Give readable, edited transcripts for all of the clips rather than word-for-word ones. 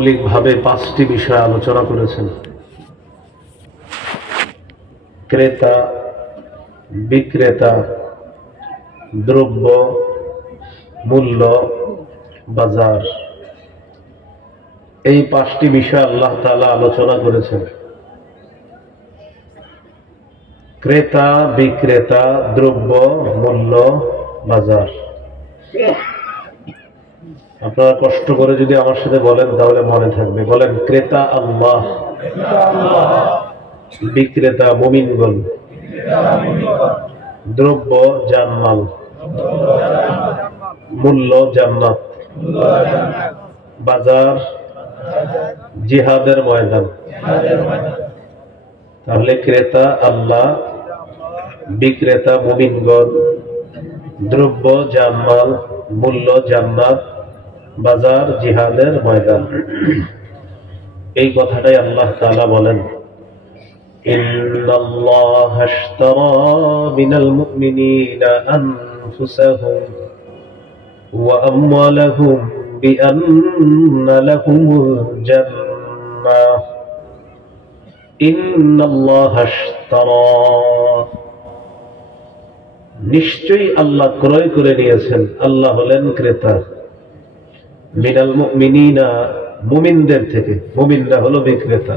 মৌলিকভাবে 5টি বিষয় আলোচনা করেছেন। ক্রেতা, বিক্রেতা, দ্রব্য, মূল্য, বাজার, এই 5টি বিষয় আল্লাহ তাআলা আলোচনা করেছেন। ক্রেতা, বিক্রেতা, দ্রব্য, মূল্য, বাজার। আপনারা কষ্ট করে যদি আমার সাথে বলেন তাহলে মনে থাকবে। বলেন, ক্রেতা আল্লাহ, বিক্রেতা মুমিনগণ, দ্রব্য জানমাল, মূল্য জান্নাত, বাজার জিহাদের ময়দান। তাহলে ক্রেতা আল্লাহ, বিক্রেতা মুমিনগণ, দ্রব্য জানমাল, মূল্য জান্নাত, বাজার জিহাদের ময়দান। এই কথাটাই আল্লাহ তাআলা বলেন, ইন্নাল্লাহা আশতারা মিনাল মুমিনিনা আনফুসাহুম ওয়া আমওয়ালাহুম বিআন্না লাহুমুল জান্নাহ। ইন্নাল্লাহা আশতারা, নিশ্চয়ই আল্লাহ ক্রয় করে নিয়েছেন। আল্লাহ হলেন ক্রেতা। মিনাল মুমিনিনা, মুমিনদের থেকে, মুমিনরা হলো বিক্রেতা।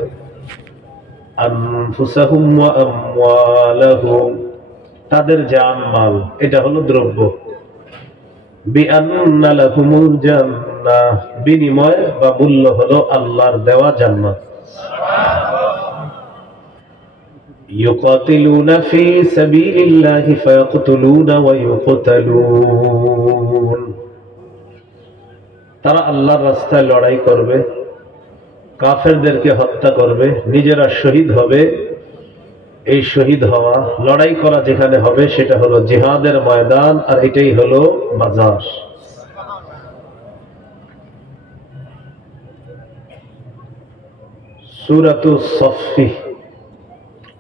আনফুসাহুম ওয়া আমওয়ালাহুম, তাদের জান মাল, এটা হলো দ্রব্য। বিআন্না লাহুমুল জান্নাহ, বিনিময় বা মূল্য হলো আল্লাহর দেওয়া জান্নাত। ইউকাতিলুনা ফি সাবিলিল্লাহি ফায়াকতুলুনা ওয়া ইউকতালুন, তারা আল্লাহর রাস্তায় লড়াই করবে, কাফেরদেরকে হত্যা করবে, নিজেরা শহীদ হবে। এই শহীদ হওয়া, লড়াই করা যেখানে হবে সেটা হলো জিহাদের ময়দান, আর এটাই হলো বাজার। সূরাতুস সফফি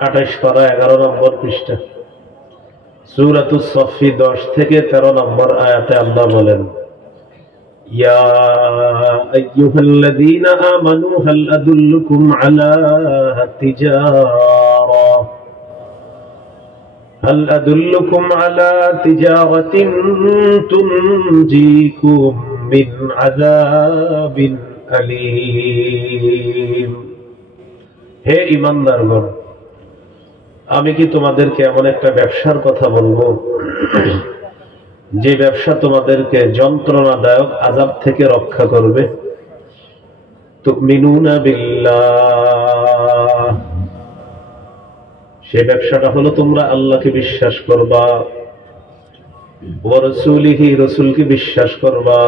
28 পারা 11 নম্বর পৃষ্ঠা। সূরাতুস সফফি 10 থেকে 13 নম্বর আয়াতে আল্লাহ বলেন, ইয়া আইয়ুহাল্লাযীনা আমানু হাল আদুল্লুকুম আলা তিজারাতিন তুনজিকুম মিন আযাবিন আলীম। হে ঈমানদারগণ, আমি কি তোমাদেরকে এমন একটা ব্যবসার কথা বলবো যে ব্যবসা তোমাদেরকে যন্ত্রণাদায়ক আযাব থেকে রক্ষা করবে। তুমিনুনা বিল্লাহ, সেই ব্যবসাটা হলো তোমরা আল্লাহকে বিশ্বাস করবা, ওয়া রাসূলিহি, রাসূলকে বিশ্বাস করবা,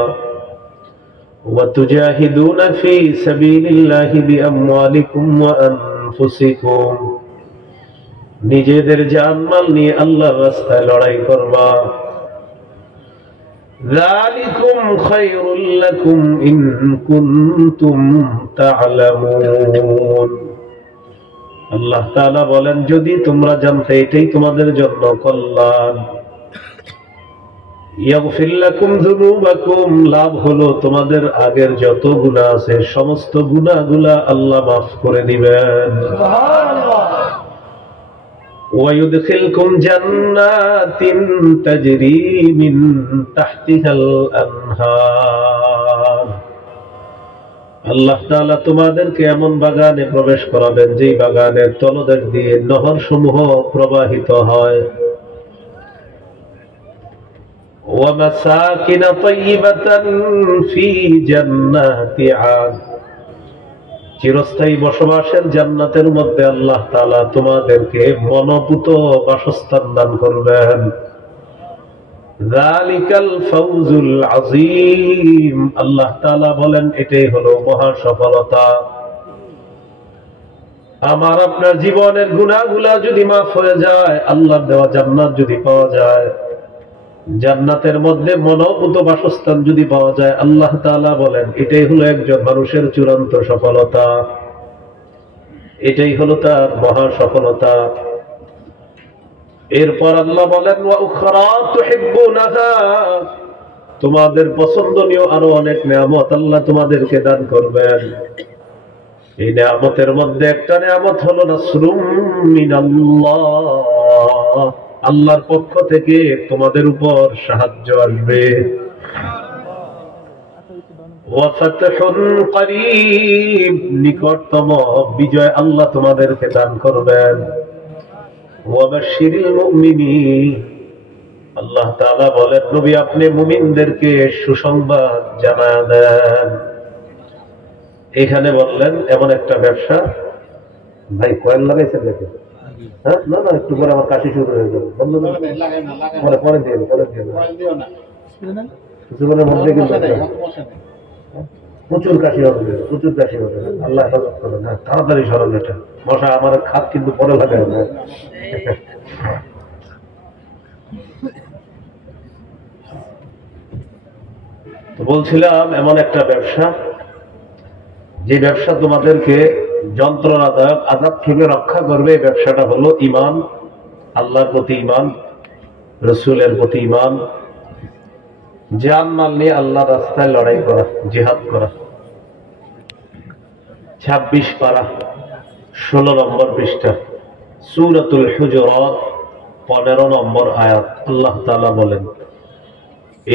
ওয়া তুজাহিদুনা ফি সাবিলিল্লাহি বিআমওয়ালিকুম ওয়া আনফুসিকুম, নিজেদের জানমাল নিয়ে আল্লাহর রাস্তায় লড়াই করবা। যালিকুম খায়রুল লাকুম ইন কুনতুম তা'লামুন। আল্লাহ তাআলা বলেন, যদি তোমরা জানতে এটাই তোমাদের জন্য কল্যাণ। ইয়াগফির লাকুম যুনুবাকুম, লাভ হলো তোমাদের আগের যত গুনাহ আছে সমস্ত গুনাহগুলা আল্লাহ মাফ করে দিবেন। সুবহানাল্লাহ। ويدخلكم جنات تجري من تحتها الأنهار, আল্লাহ তাআলা তোমাদেরকে এমন বাগানে প্রবেশ করাবেন যে বাগানের তলদেশ দিয়ে নহর সমূহ প্রবাহিত হয়। ومساكن طيبة في جنات عدن, চিরস্থায়ী বসবাসের জান্নাতের মধ্যে আল্লাহ তাআলা তোমাদেরকে মনোপুত বাসস্থান দান করবেন। যালিকাল ফাউজুল আযীম, আল্লাহ তাআলা বলেন এটাই হলো মহা সফলতা। আমার আপনার জীবনের গুনাহগুলা যদি মাফ হয়ে যায়, আল্লাহর দেওয়া জান্নাত যদি পাওয়া যায়, জান্নাতের মধ্যে মনোপুত বাসস্থান যদি পাওয়া যায়, আল্লাহ তাআলা বলেন এটাই হলো একজন মানুষের চূড়ান্ত সফলতা, এটাই হলো তার মহা সফলতা। এরপর আল্লাহ বলেন, ওয়া উখরা তুহিব্বুনাহা, তোমাদের পছন্দনীয় আরো অনেক নিয়ামত আল্লাহ তোমাদেরকে দান করবেন। এই নিয়ামতের মধ্যে একটা নিয়ামত হলো নাসরুম মিনাল্লাহ, আল্লাহর পক্ষ থেকে তোমাদের উপর সাহায্য আসবে। ওয়া ফাতহুন করিব, নিকটতম বিজয় আল্লাহ তোমাদেরকে দান করবেন। ওয়া বাশশিরিল মুমিনিন, আল্লাহ তাআলা বলেন নবী আপনি মুমিনদেরকে সুসংবাদ জানায় দেন। এখানে বললেন এমন একটা ব্যবসা, ভাই কয়েল লাগাইছেন নাকি? হ্যাঁ, না না, একটু পরে আমার কাশি শুরু হয়ে যাবে, বন্ধ করে পরে পরে দিয়ে কিছুক্ষণের মধ্যে কিন্তু প্রচুর কাশি হবে, প্রচুর কাশি হবে। আল্লাহ হেফাজত করেন। হ্যাঁ, তাড়াতাড়ি সরল এটা, মশা আমার খাত কিন্তু পরে লাগায় না। তো বলছিলাম এমন একটা ব্যবসা, যে ব্যবসা তোমাদেরকে যন্ত্রণাদায়ক আযাব থেকে রক্ষা করবে। এই ব্যবসাটা হলো ঈমান, আল্লাহর প্রতি ঈমান, রাসূলের প্রতি ঈমান, জান মাল নিয়ে আল্লাহর রাস্তায় লড়াই করা, জিহাদ করা। 26 পারা 16 নম্বর পৃষ্ঠা সূরাতুল হুজুরাত 15 নম্বর আয়াত। আল্লাহ তাআলা বলেন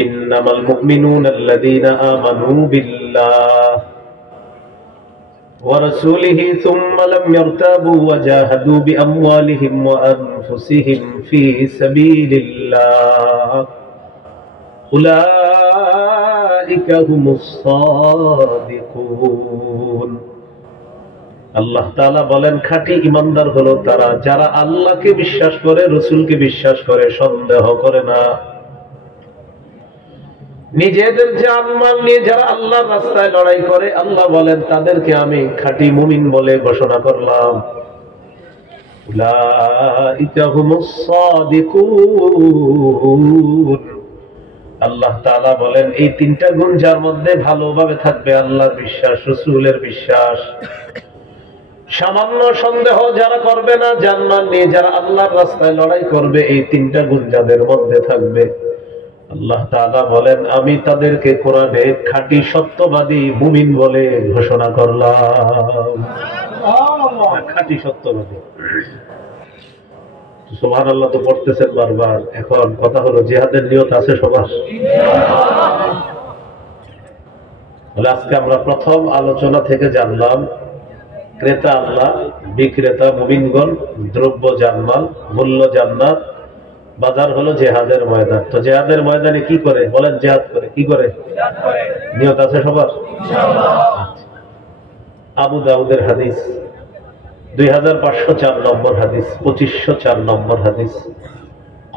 ইন্নামাল মুমিনুনা আল্লাযীনা আমানু বিল্লাহ ওয়া রাসূলিহি সুম্মা লাম ইয়ারতাবু ওয়া জাহাদু বিআমওয়ালিহিম ওয়া আনফুসিহিম ফী সাবীলিল্লাহ উলাইকা হুমুস সাদিকুন। আল্লাহ তাআলা বলেন খাঁটি ঈমানদার হলো তারা যারা আল্লাহকে বিশ্বাস করে, রাসূলকে বিশ্বাস করে, সন্দেহ করে না। নিজেদের জানমাল নিয়ে যারা আল্লাহর রাস্তায় লড়াই করে, আল্লাহ বলেন তাদেরকে আমি খাঁটি মুমিন বলে ঘোষণা করলাম। উলাইকা হুমুস সাদিকুন। আল্লাহ তাআলা বলেন এই তিনটা গুণ যার মধ্যে ভালোভাবে থাকবে, আল্লাহর বিশ্বাস, রাসূলের বিশ্বাস, সামান্য সন্দেহ যারা করবে না, জান্নাত নিয়ে যারা আল্লাহর রাস্তায় লড়াই করবে, এই তিনটা গুণ যাদের মধ্যে থাকবে, আল্লাহ তাআলা বলেন আমি তাদেরকে কোরআনে খাঁটি সত্যবাদী মুমিন বলে ঘোষণা করলাম। খাঁটি সত্যবাদী। সুবহানাল্লাহ তো পড়তেছেন বারবার। এখন কথা হলো জিহাদের নিয়ত আছে সবার? আজকে আমরা প্রথম আলোচনা থেকে জানলাম ক্রেতা আল্লাহ, বিক্রেতা মুমিনগণ, দ্রব্য জানমাল, মূল্য জান্নাত, বাজার হলো জিহাদের ময়দান। তো জিহাদের ময়দানে কি করে বলেন? জিহাদ করে। কি করে? নিয়ত আছে সবার? আবু দাউদের হাদিস 2504 নম্বর হাদিস, 2504 নম্বর হাদিস।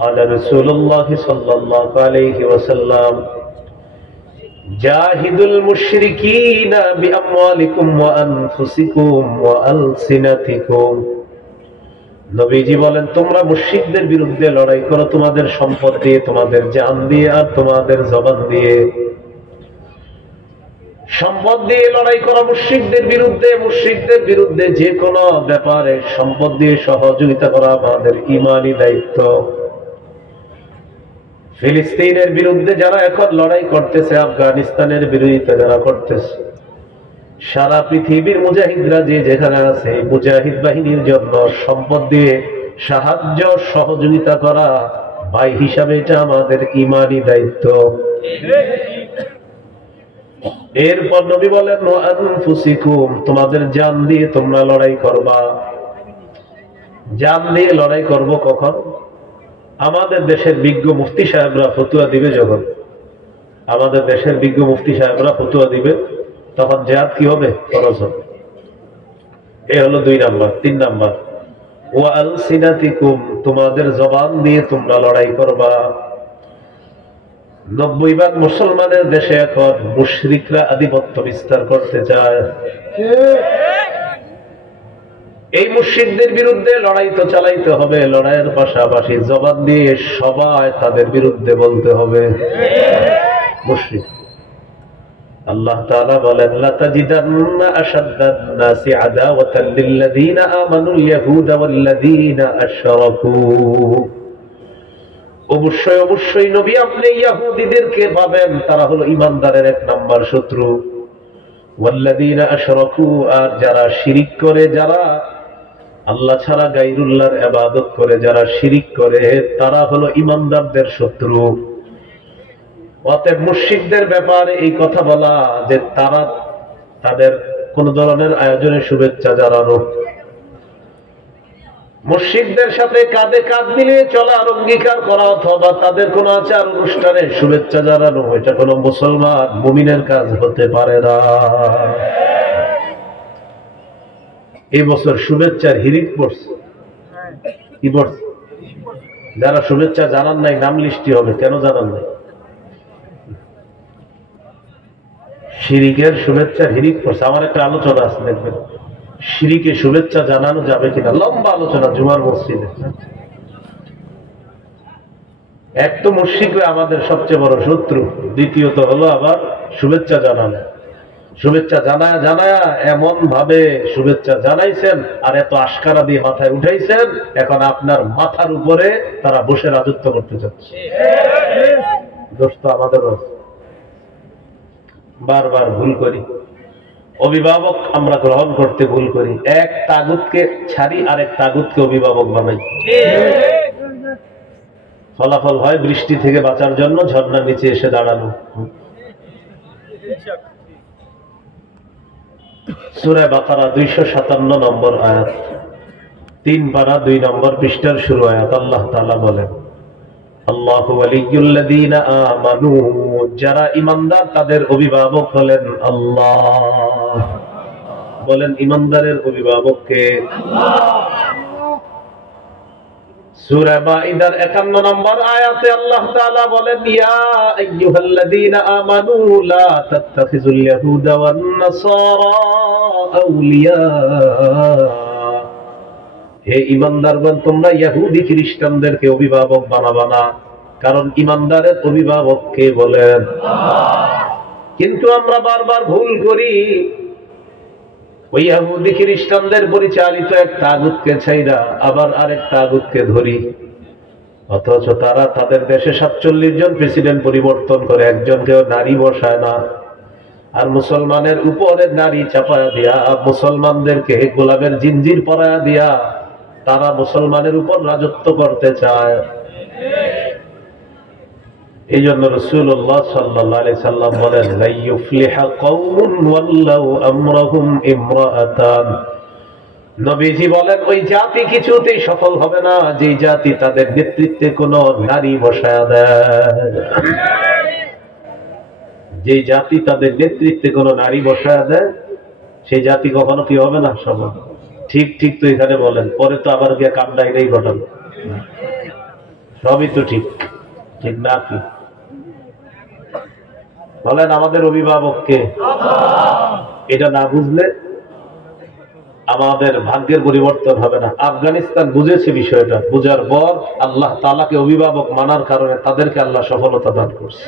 قال رسول الله صلى الله عليه وسلم جاهدوا المشركين بأموالكم وأنفسكم وألسنتكم। নবীজি বলেন তোমরা মুশরিকদের বিরুদ্ধে লড়াই করো তোমাদের সম্পদ দিয়ে, তোমাদের জান দিয়ে, আর তোমাদের জবান দিয়ে। সম্পদ দিয়ে লড়াই করা মুশরিকদের বিরুদ্ধে, মুশরিকদের বিরুদ্ধে যে কোনো ব্যাপারে সম্পদ দিয়ে সহযোগিতা করা আমাদের ঈমানি দায়িত্ব। ফিলিস্তিনের বিরুদ্ধে যারা এখন লড়াই করতেছে, আফগানিস্তানের বিরোধিতা যারা করতেছে, সারা পৃথিবীর মুজাহিদরা যে যেখানে আছে, মুজাহিদ বাহিনীর জন্য সম্পদ দিয়ে সাহায্য সহযোগিতা করা ভাই হিসাবে এটা আমাদের ঈমানি দায়িত্ব। এরপর নবী বলেন আনফুসিকুম, তোমাদের জান দিয়ে তোমরা লড়াই করবা। জান দিয়ে লড়াই করব কখন? আমাদের দেশের বিজ্ঞ মুফতি সাহেবরা ফতুয়া দিবে যখন, আমাদের দেশের বিজ্ঞ মুফতি সাহেবরা ফতুয়া দিবে, তখন জিহাদ কি হবে? ফরজ হবে। এই হলো 2 নাম্বার। 3 নাম্বার ওয়া আলসিনাতিকুম, তোমাদের জবান দিয়ে তোমরা লড়াই করবা। 90% মুসলমানের দেশে এখন মুশরিকরা আধিপত্য বিস্তার করতে চায়। এই মুশরিকদের বিরুদ্ধে লড়াই তো চালাইতে হবে, লড়াইয়ের পাশাপাশি জবান দিয়ে সবাই তাদের বিরুদ্ধে বলতে হবে মুশরিক। আল্লাহ তাআলা বলেন লাতাজিদান্না আশাদ্দান নাসি আদাওয়াতাল লিল্লাযীনা আমানুল ইয়াহুদা ওয়াল্লাযীনা আশরাকু অবশ্যই অবশ্যই নবী আপনি ইহুদীদেরকে পাবেন, তারা হলো ঈমানদারের এক নাম্বার শত্রু। ওয়াল্লাযীনা আশরাকু, আর যারা শিরিক করে, যারা আল্লাহ ছাড়া গায়রুল্লাহর ইবাদত করে, যারা শিরিক করে, তারা হলো ঈমানদারদের শত্রু। অতএব মুশরিকদের ব্যাপারে এই কথা বলা যে তারা তাদের কোন ধরনের আয়োজনে শুভেচ্ছা জানানো, মুশরিকদের সাথে কাঁধে কাঁধ মিলিয়ে চলার অঙ্গীকার করা, অথবা তাদের কোন আচার অনুষ্ঠানে শুভেচ্ছা জানানো, এটা কোন মুসলমান মুমিনের কাজ হতে পারে না। এই বছর শুভেচ্ছার হিড়িক পড়ছে। কি পড়ছে? যারা শুভেচ্ছা জানান নাই নাম লিস্টি হবে। কেন জানান নাই? শিরিকের শুভেচ্ছার হিড়িক পড়ছে। আমার একটা আলোচনা আছে, দেখবেন শিরিকে শুভেচ্ছা জানানো যাবে কিনা, লম্বা আলোচনা জুমার মসজিদে। এক তো মুশরিকরা আমাদের সবচেয়ে বড় শত্রু, দ্বিতীয়ত হলো আবার শুভেচ্ছা জানানো। শুভেচ্ছা জানায় জানায় এমন ভাবে শুভেচ্ছা জানাইছেন আর এত আশকারা দিয়ে মাথায় উঠাইছেন, এখন আপনার মাথার উপরে তারা বসে রাজত্ব করতে চাচ্ছে। দোষ তো আমাদেরও। বারবার ভুল করি, অভিভাবক আমরা গ্রহণ করতে ভুল করি। এক তাগুতকে ছাড়ি, আরেক তাগুতকে অভিভাবক বানাই। ফলাফল হয় বৃষ্টি থেকে বাঁচার জন্য ঝর্ণার নিচে এসে দাঁড়ানো। সূরা বাকারা 257 নম্বর আয়াত, 3 পারা 2 নম্বর পৃষ্ঠার শুরু আয়াত। আল্লাহ তাআলা বলেন, আল্লাহু ওয়ালিয়্যুল্লাযীনা আমানু, যারা ঈমানদার তাদের অভিভাবক হলেন আল্লাহ। বলেন ঈমানদারের অভিভাবক কে? আল্লাহ। সূরা মাইদার 51 নম্বর আয়াতে আল্লাহ তাআলা বলেন, ইয়া আইয়ুহাল্লাযীনা আমানু লা তাত্তাখিযুল ইয়াহুদা ওয়ান নাসারা আউলিয়া, হে ঈমানদারগণ তোমরা ইহুদি খ্রিস্টানদেরকে অভিভাবক বানাবা না, কারণ ঈমানদারের অভিভাবক কে বলেন আল্লাহ। কিন্তু আমরা বারবার ভুল করি, ওই ইহুদি খ্রিস্টানদের পরিচালিত এক তাগুতকে ছাইরা আবার আরেক তাগুতকে ধরি, অথচ তারা তাদের দেশে 47 জন প্রেসিডেন্ট পরিবর্তন করে, একজনকেও নারী বসায় না। আর মুসলমানের উপরে নারী চাপায়া দিয়া, মুসলমানদেরকে গোলামের জিনজির পরায়া দিয়া তারা মুসলমানের উপর রাজত্ব করতে চায়। এই জন্য রাসূলুল্লাহ সাল্লাল্লাহু আলাইহি সাল্লাম বলেন, লা ইউফলিহা কওমুন ওয়াল্লাউ আমরাহুম ইমরাআতান। নবীজি বলেন, ওই জাতি কিছুতেই সফল হবে না যে জাতি তাদের নেতৃত্বে কোনো নারী বসায়া দেয়। যে জাতি তাদের নেতৃত্বে কোনো নারী বসায়া দেয়, সেই জাতি কখনো কি হবে না? সফল। ঠিক ঠিক তো এখানে বলেন, পরে তো আবার গিয়ে কামড়াইলেই ঘটনা। সবই তো ঠিক, ঠিক না? কি বলেন? আমাদের অভিভাবককে এটা না বুঝলে আমাদের ভাগ্যের পরিবর্তন হবে না। আফগানিস্তান বুঝেছে বিষয়টা, বুঝার পর আল্লাহ তাআলাকে অভিভাবক মানার কারণে তাদেরকে আল্লাহ সফলতা দান করছে।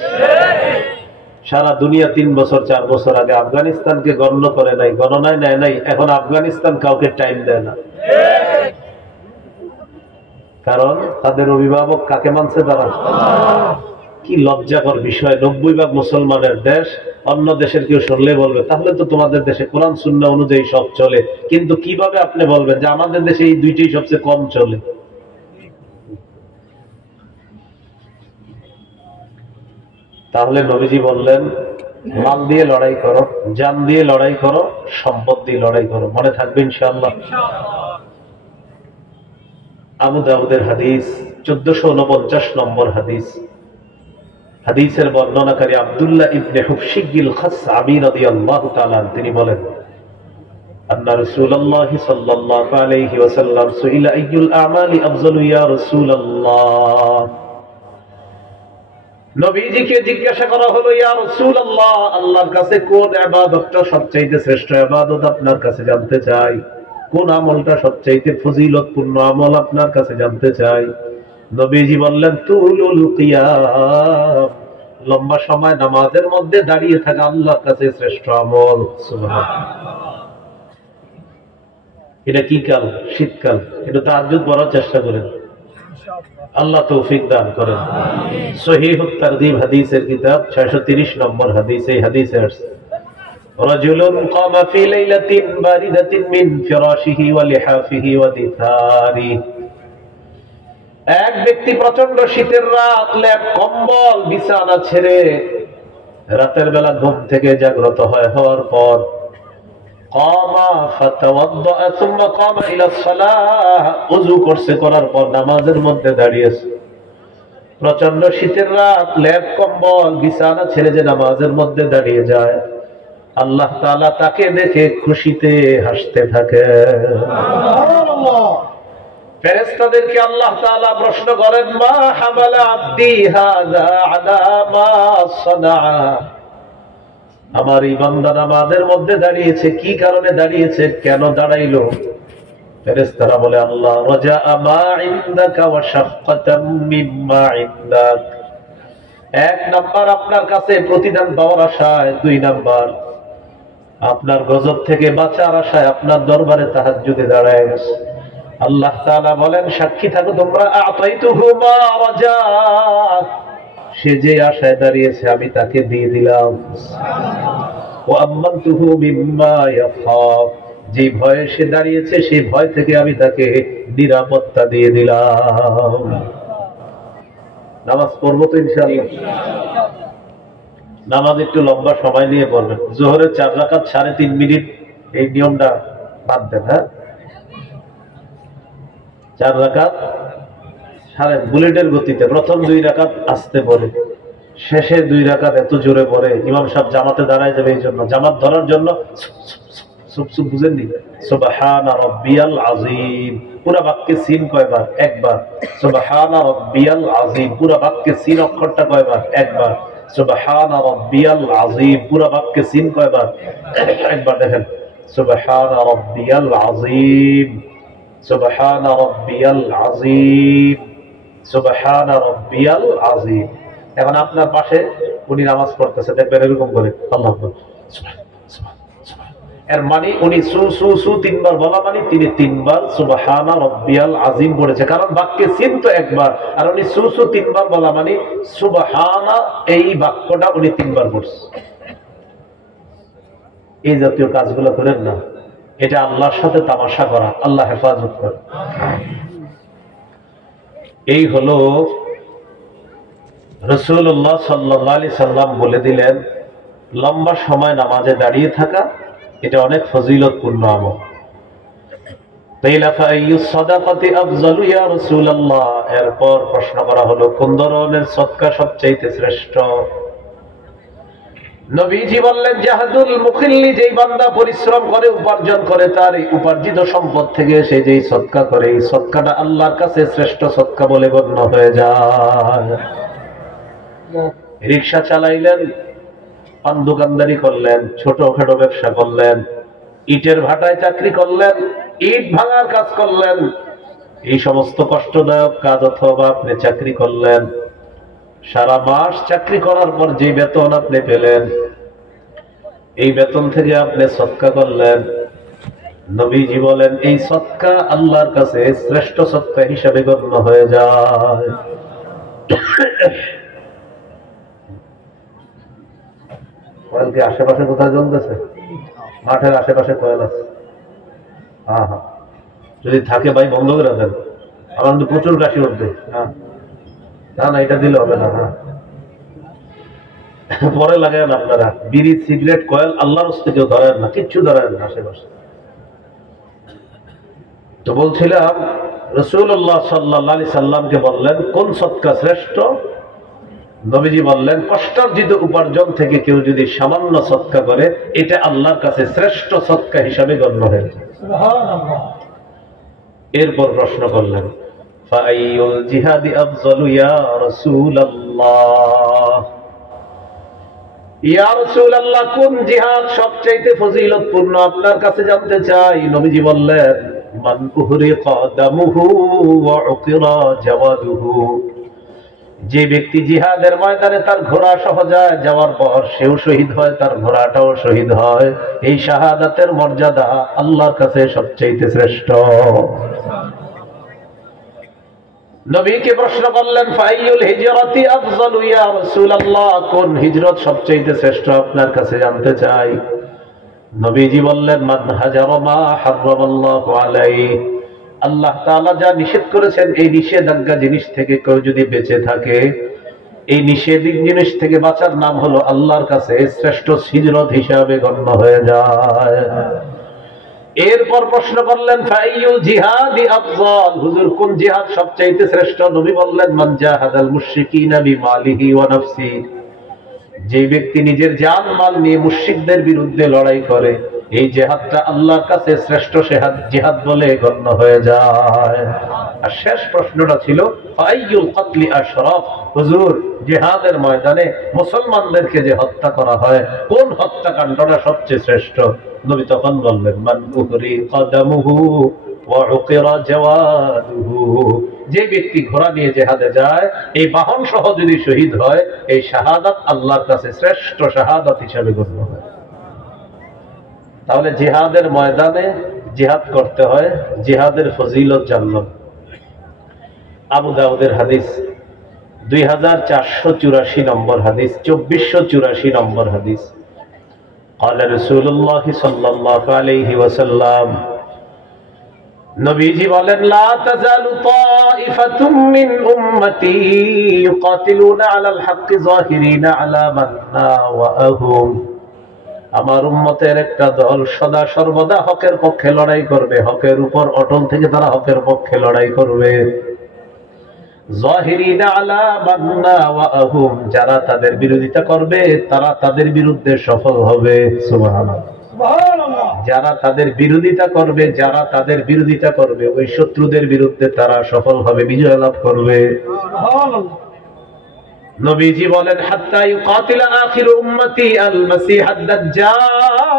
সারা দুনিয়া 3 বছর 4 বছর আগে আফগানিস্তানকে গণ্য করে নাই, গণনায় নেয় নাই। এখন আফগানিস্তান কাউকে টাইম দেয় না, কারণ তাদের অভিভাবক কাকে মানছে? তারা। কি লজ্জাকর বিষয়, 90% মুসলমানের দেশ, অন্য দেশের কেউ শুনলে বলবে তাহলে তো তোমাদের দেশে কোরআন সুন্নাহ অনুযায়ী সব চলে, কিন্তু কিভাবে আপনি বলবেন যে আমাদের দেশে এই দুইটাই সবচেয়ে কম চলে? তাহলে নবীজি বললেন, মাল দিয়ে লড়াই করো, জান দিয়ে লড়াই করো, সম্পদ দিয়ে লড়াই করো। মনে থাকবে ইনশাআল্লাহ। আবু দাউদের হাদিস, 1449 নম্বর হাদিস। হাদিসের বর্ণনাকারী আব্দুল্লাহ ইবনে হুফশিগিল খাসআবি রাদিয়াল্লাহু তাআলা তিনি বলেন, আন্না রাসূলুল্লাহ সাল্লাল্লাহু আলাইহি ওয়াসাল্লাম সুইলা আইয়ুল আমালি আফযালু ইয়া রাসূলুল্লাহ। নবীজিকে জিজ্ঞাসা করা হলো, ইয়া রাসূলুল্লাহ, আল্লাহর কাছে কোন ইবাদতটা সবচেয়ে শ্রেষ্ঠ ইবাদত আপনার কাছে জানতে চাই, কোন আমলটা সবচেয়ে ফজিলতপূর্ণ আমল আপনার কাছে জানতে চাই। নবীজি বললেন, তুলুল কিয়াম, লম্বা সময় নামাজের মধ্যে দাঁড়িয়ে থাকা আল্লাহর কাছে শ্রেষ্ঠ আমল। সুবহানাল্লাহ। এটা কি কাল? শীতকাল। এটা তাহাজ্জুদ পড়ার চেষ্টা করেন, আল্লাহ তৌফিক দান করেন। সহিহুত তারগীব হাদিসের কিতাব 630 নম্বর হাদিস। এই হাদিসে আছে রাজুলুন কামা ফি লাইলাতিন বারিদাতিন মিন ফিরাশিহি ওয়া লিহাফিহি ওয়া দিথারিহি। এক ব্যক্তি প্রচন্ড শীতের রাত, লেপ কম্বল বিছানা ছেড়ে রাতের বেলা ঘুম থেকে জাগ্রত হওয়ার পর কামা ফাতাওয়াদ্দা সুম্মা কামা ইলা সালাহ, ওযু করছে, করার পর নামাজের মধ্যে দাঁড়িয়েছে। প্রচন্ড শীতের রাত, লেপ কম্বল বিছানা ছেড়ে যে নামাজের মধ্যে দাঁড়িয়ে যায়, আল্লাহ তাআলা তাকে দেখে খুশিতে হাসতে থাকে। সুবহানাল্লাহ। ফেরেশতাদেরকে আল্লাহ তাআলা প্রশ্ন করেন, মা হামালা আবদি হাযা আলা মা সানা, আমার এই বান্দা নামাজের মধ্যে দাঁড়িয়েছে, কি কারণে দাঁড়িয়েছে, কেন দাঁড়াইলো? ফেরেশতারা বলে, আল্লাহ রাজা মা ইনদাকা ওয়া শাফকাতাম মিম্মা ইনদাক। এক নাম্বার আপনার কাছে প্রতিদান পাওয়ার আশায়, দুই নাম্বার আপনার গজব থেকে বাঁচার আশায় আপনার দরবারে তাহাজ্জুদে দাঁড়ায় গেছে। আল্লাহ তাআলা বলেন, সাক্ষী থাকো তোমরা, আতাইতুহু মা রাজা, সে যে আশায় দাঁড়িয়েছে আমি তাকে দিয়ে দিলাম। ওয়া আমানতুহু মিম্মা ইয়াখাফ, যে ভয়ে সে দাঁড়িয়েছে সেই ভয় থেকে আমি তাকে নিরাপত্তা দিয়ে দিলাম। নামাজ পড়বো তো ইনশাআল্লাহ। নামাজ একটু লম্বা সময় নিয়ে পড়বেন। জোহরের 4 রাকাত 3.5 মিনিট, এই নিয়মটা বাদ দেন। হ্যাঁ, 4 রাকাত বুলেটের গতিতে, প্রথম 2 রাকাত আস্তে পড়ে, শেষের 2 রাকাত এত জোরে পড়ে ইমাম সাহেব জামাতে দাঁড়ায় যাবে, এই জন্য জামাত ধরার জন্য সুপ সুপ, বুঝেননি? সুবহানা রাব্বিয়াল আযীম, পুরা বাক্যে সিন কয়বার? একবার। সুবহানা রাব্বিয়াল আযীম, পুরা বাক্যে সিন অক্ষরটা কয়বার? একবার। সুবহানা রাব্বিয়াল আযীম, পুরা বাক্যে সিন কয়বার? একবার। দেখেন, সুবহানা রাব্বিয়াল আযীম, সুবহানা রাব্বিয়াল আযীম, সুবহানা রাব্বিয়াল আযীম। এখন আপনার পাশে উনি নামাজ পড়তেছে, দেখবেন এরকম করে আল্লাহু আকবার, এর মানে উনি সু সু সু 3 বার বলা মানে তিনি 3 বার সুবহানা রাব্বিয়াল আযীম পড়েছে, কারণ বাক্যে সিন তো একবার, আর উনি সু সু 3 বার বলা মানে সুবহানা, এই বাক্যটা উনি 3 বার পড়ছে। এই জাতীয় কাজগুলো করেন না, এটা আল্লাহর সাথে তামাশা করা। আল্লাহ হেফাজত করে। এই হলো রাসূলুল্লাহ সাল্লাল্লাহু আলাইহি সাল্লাম বলে দিলেন, লম্বা সময় নামাজে দাঁড়িয়ে থাকা এটা অনেক ফজিলতপূর্ণ আমল। এরপর প্রশ্ন করা হলো, কোন ধরনের সদকা সবচাইতে শ্রেষ্ঠ? নবীজি বললেন, জাহাদুল মুখিল্লি, যেই বান্দা পরিশ্রম করে, উপার্জন করে, তার এই উপার্জিত সম্পদ থেকে সে যেই সদকা করে, এই সদকাটা আল্লাহর কাছে শ্রেষ্ঠ সদকা বলে গণ্য হয়ে যায়। রিকশা চালাইলেন, পান দোকানদারি করলেন, ছোটখাটো ব্যবসা করলেন, ইটের ভাটায় চাকরি করলেন, ইট ভাঙার কাজ করলেন, এই সমস্ত কষ্টদায়ক কাজ, অথবা আপনি চাকরি করলেন, সারা মাস চাকরি করার পর যে বেতন আপনি পেলেন, এই বেতন থেকে আপনি সদকা করলেন, নবীজি বলেন এই সদকা আল্লাহর কাছে শ্রেষ্ঠ সদকা হিসাবে গণ্য হয়ে যায়। কয়েল কি আশেপাশে কোথায় জ্বলতেছে? মাঠের আশেপাশে কয়েল আছে? হ্যাঁ হ্যাঁ, যদি থাকে ভাই বন্ধ করে দেন, আমার কিন্তু প্রচুর কাশি উঠবে। হ্যাঁ, না না, এটা দিলে হবে না। হ্যাঁ, পরে লাগান আপনারা। বিড়ি, সিগারেট, কয়েল আল্লাহর রাস্তায় কেউ ধরেন না, কিচ্ছু ধরেন না আশেপাশে। তো বলছিলাম, রাসূলুল্লাহ সাল্লাল্লাহু আলাইহি সাল্লামকে বললেন কোন সদকা শ্রেষ্ঠ? নবীজি বললেন, কষ্টার্জিত উপার্জন থেকে কেউ যদি সামান্য সদকা করে, এটা আল্লাহর কাছে শ্রেষ্ঠ সদকা হিসাবে গণ্য হয়েছে। সুবহানাল্লাহ। এরপর প্রশ্ন করলেন, ফাআইয়ুল জিহাদি আফযালু ইয়া রাসূলুল্লাহ, ইয়া রাসূলুল্লাহ, কোন জিহাদ সবচেয়ে ফজিলতপূর্ণ আপনার কাছে জানতে চাই। নবীজি বললেন, মান উহরিকা দামুহু ওয়া উকিরা জাওয়াদুহু, যে ব্যক্তি জিহাদের ময়দানে তার ঘোড়া সহ যায়, যাওয়ার পর সেও শহীদ হয়, তার ঘোড়াটাও শহীদ হয়, এই শাহাদাতের মর্যাদা আল্লাহর কাছে সবচেয়ে শ্রেষ্ঠ। নবীকে প্রশ্ন করলেন, ফাইয়ুল হিজরাতি আফযালু ইয়া রাসূলুল্লাহ, কোন হিজরত সবচেয়ে শ্রেষ্ঠ আপনার কাছে জানতে চাই। নবীজি বললেন, মান হাজারা মা হারামাল্লাহু আলাইহি, আল্লাহ তাআলা যা নিষেধ করেছেন এই নিষেধাজ্ঞা জিনিস থেকে কেউ যদি বেঁচে থাকে, এই নিষেধ জিনিস থেকে বাঁচার নাম হলো আল্লাহর কাছে শ্রেষ্ঠ হিজরত হিসাবে গণ্য হয়ে যায়। এরপর প্রশ্ন করলেন, ফাইয়ুল জিহাদি আফযাল, হুজুর কোন জিহাদ সবচেয়ে শ্রেষ্ঠ। নবী বললেন, মান জাহাদাল মুশরিকিনা বিমালিহি ওয়া নাফসিহি, যে ব্যক্তি নিজের জান মাল নিয়ে মুশরিকদের বিরুদ্ধে লড়াই করে, এই জিহাদটা আল্লাহর কাছে শ্রেষ্ঠ জিহাদ বলে গণ্য হয়ে যায়। আর শেষ প্রশ্নটা ছিল, ফাইয়ুল কতলি আশরাফ, হুজুর জিহাদের ময়দানে মুসলমানদেরকে যে হত্যা করা হয়, কোন হত্যাকাণ্ডটা সবচেয়ে শ্রেষ্ঠ। নবী তখন বললেন, মান উহরি কদামুহু ওয়া উকিরা জাওয়াদুহু, যে ব্যক্তি ঘোড়া নিয়ে জিহাদে যায়, এই বাহন সহ যদি শহীদ হয়, এই শাহাদাত আল্লাহর কাছে শ্রেষ্ঠ শাহাদাত হিসাবে গণ্য হয়। তাহলে জিহাদের ময়দানে জিহাদ করতে হয়, জিহাদের ফজিলত জানলাম। আবু দাউদের হাদিস 2484 নম্বর হাদিস, 2484 নম্বর হাদিস। قال رسول الله صلى الله عليه وسلم, নবীজি বলেন, লা তাজালু তাইফাতুম মিন উম্মতি ইউকাতিলুনা আলাল হাক্কি যাহিরিনা আলা মান নাওয়াহুম, আমার উম্মতের একটা দল সদা সর্বদা হকের পক্ষে লড়াই করবে, হকের উপর অটল থেকে তারা হকের পক্ষে লড়াই করবে। যাহিরিনা আলা মান নাওয়াহুম, যারা তাদের বিরোধিতা করবে তারা তাদের বিরুদ্ধে সফল হবে। সুবহানাল্লাহ, যারা তাদের বিরোধিতা করবে, যারা তাদের বিরোধিতা করবে, ওই শত্রুদের বিরুদ্ধে তারা সফল হবে, বিজয় লাভ করবে। নবীজি বলেন, হাত্তা ইউকাতিলা আখিরু উম্মতি আল মাসিহ আদ-দাজ্জাল,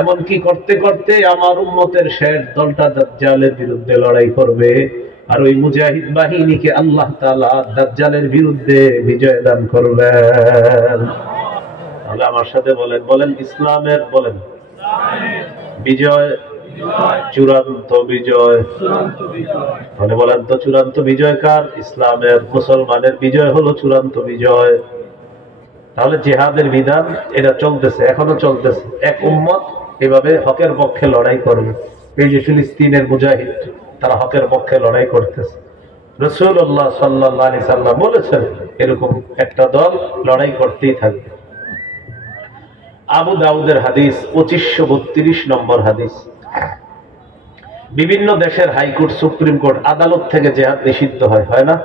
এমন কি করতে করতে আমার উম্মতের শেষ দলটা দাজ্জালের বিরুদ্ধে লড়াই করবে, আর ওই মুজাহিদ বাহিনীকে আল্লাহ তাআলা দাজ্জালের বিরুদ্ধে বিজয় দান করবেন। তাহলে আমার সাথে বলেন, বলেন ইসলামের, বলেন বিজয়, চূড়ান্ত বিজয়। মানে বলেন তো, চূড়ান্ত বিজয় কার? ইসলামের, মুসলমানের বিজয় হলো চূড়ান্ত বিজয়। তাহলে জিহাদের বিধান এটা চলতেছে, এখনো চলতেছে। এক উম্মত এভাবে হকের পক্ষে লড়াই করবে। এই যে ফিলিস্তিনের মুজাহিদ, তারা হকের পক্ষে লড়াই করতেছে। রাসূলুল্লাহ সাল্লাল্লাহু আলাইহি সাল্লাম বলেছেন, এরকম একটা দল লড়াই করতেই থাকবে। আবু দাউদের হাদিস 2532 নম্বর হাদিস। বিভিন্ন দেশের হাইকোর্ট, সুপ্রিম কোর্ট, আদালত থেকে জিহাদ নিষিদ্ধ হয়, হয় না?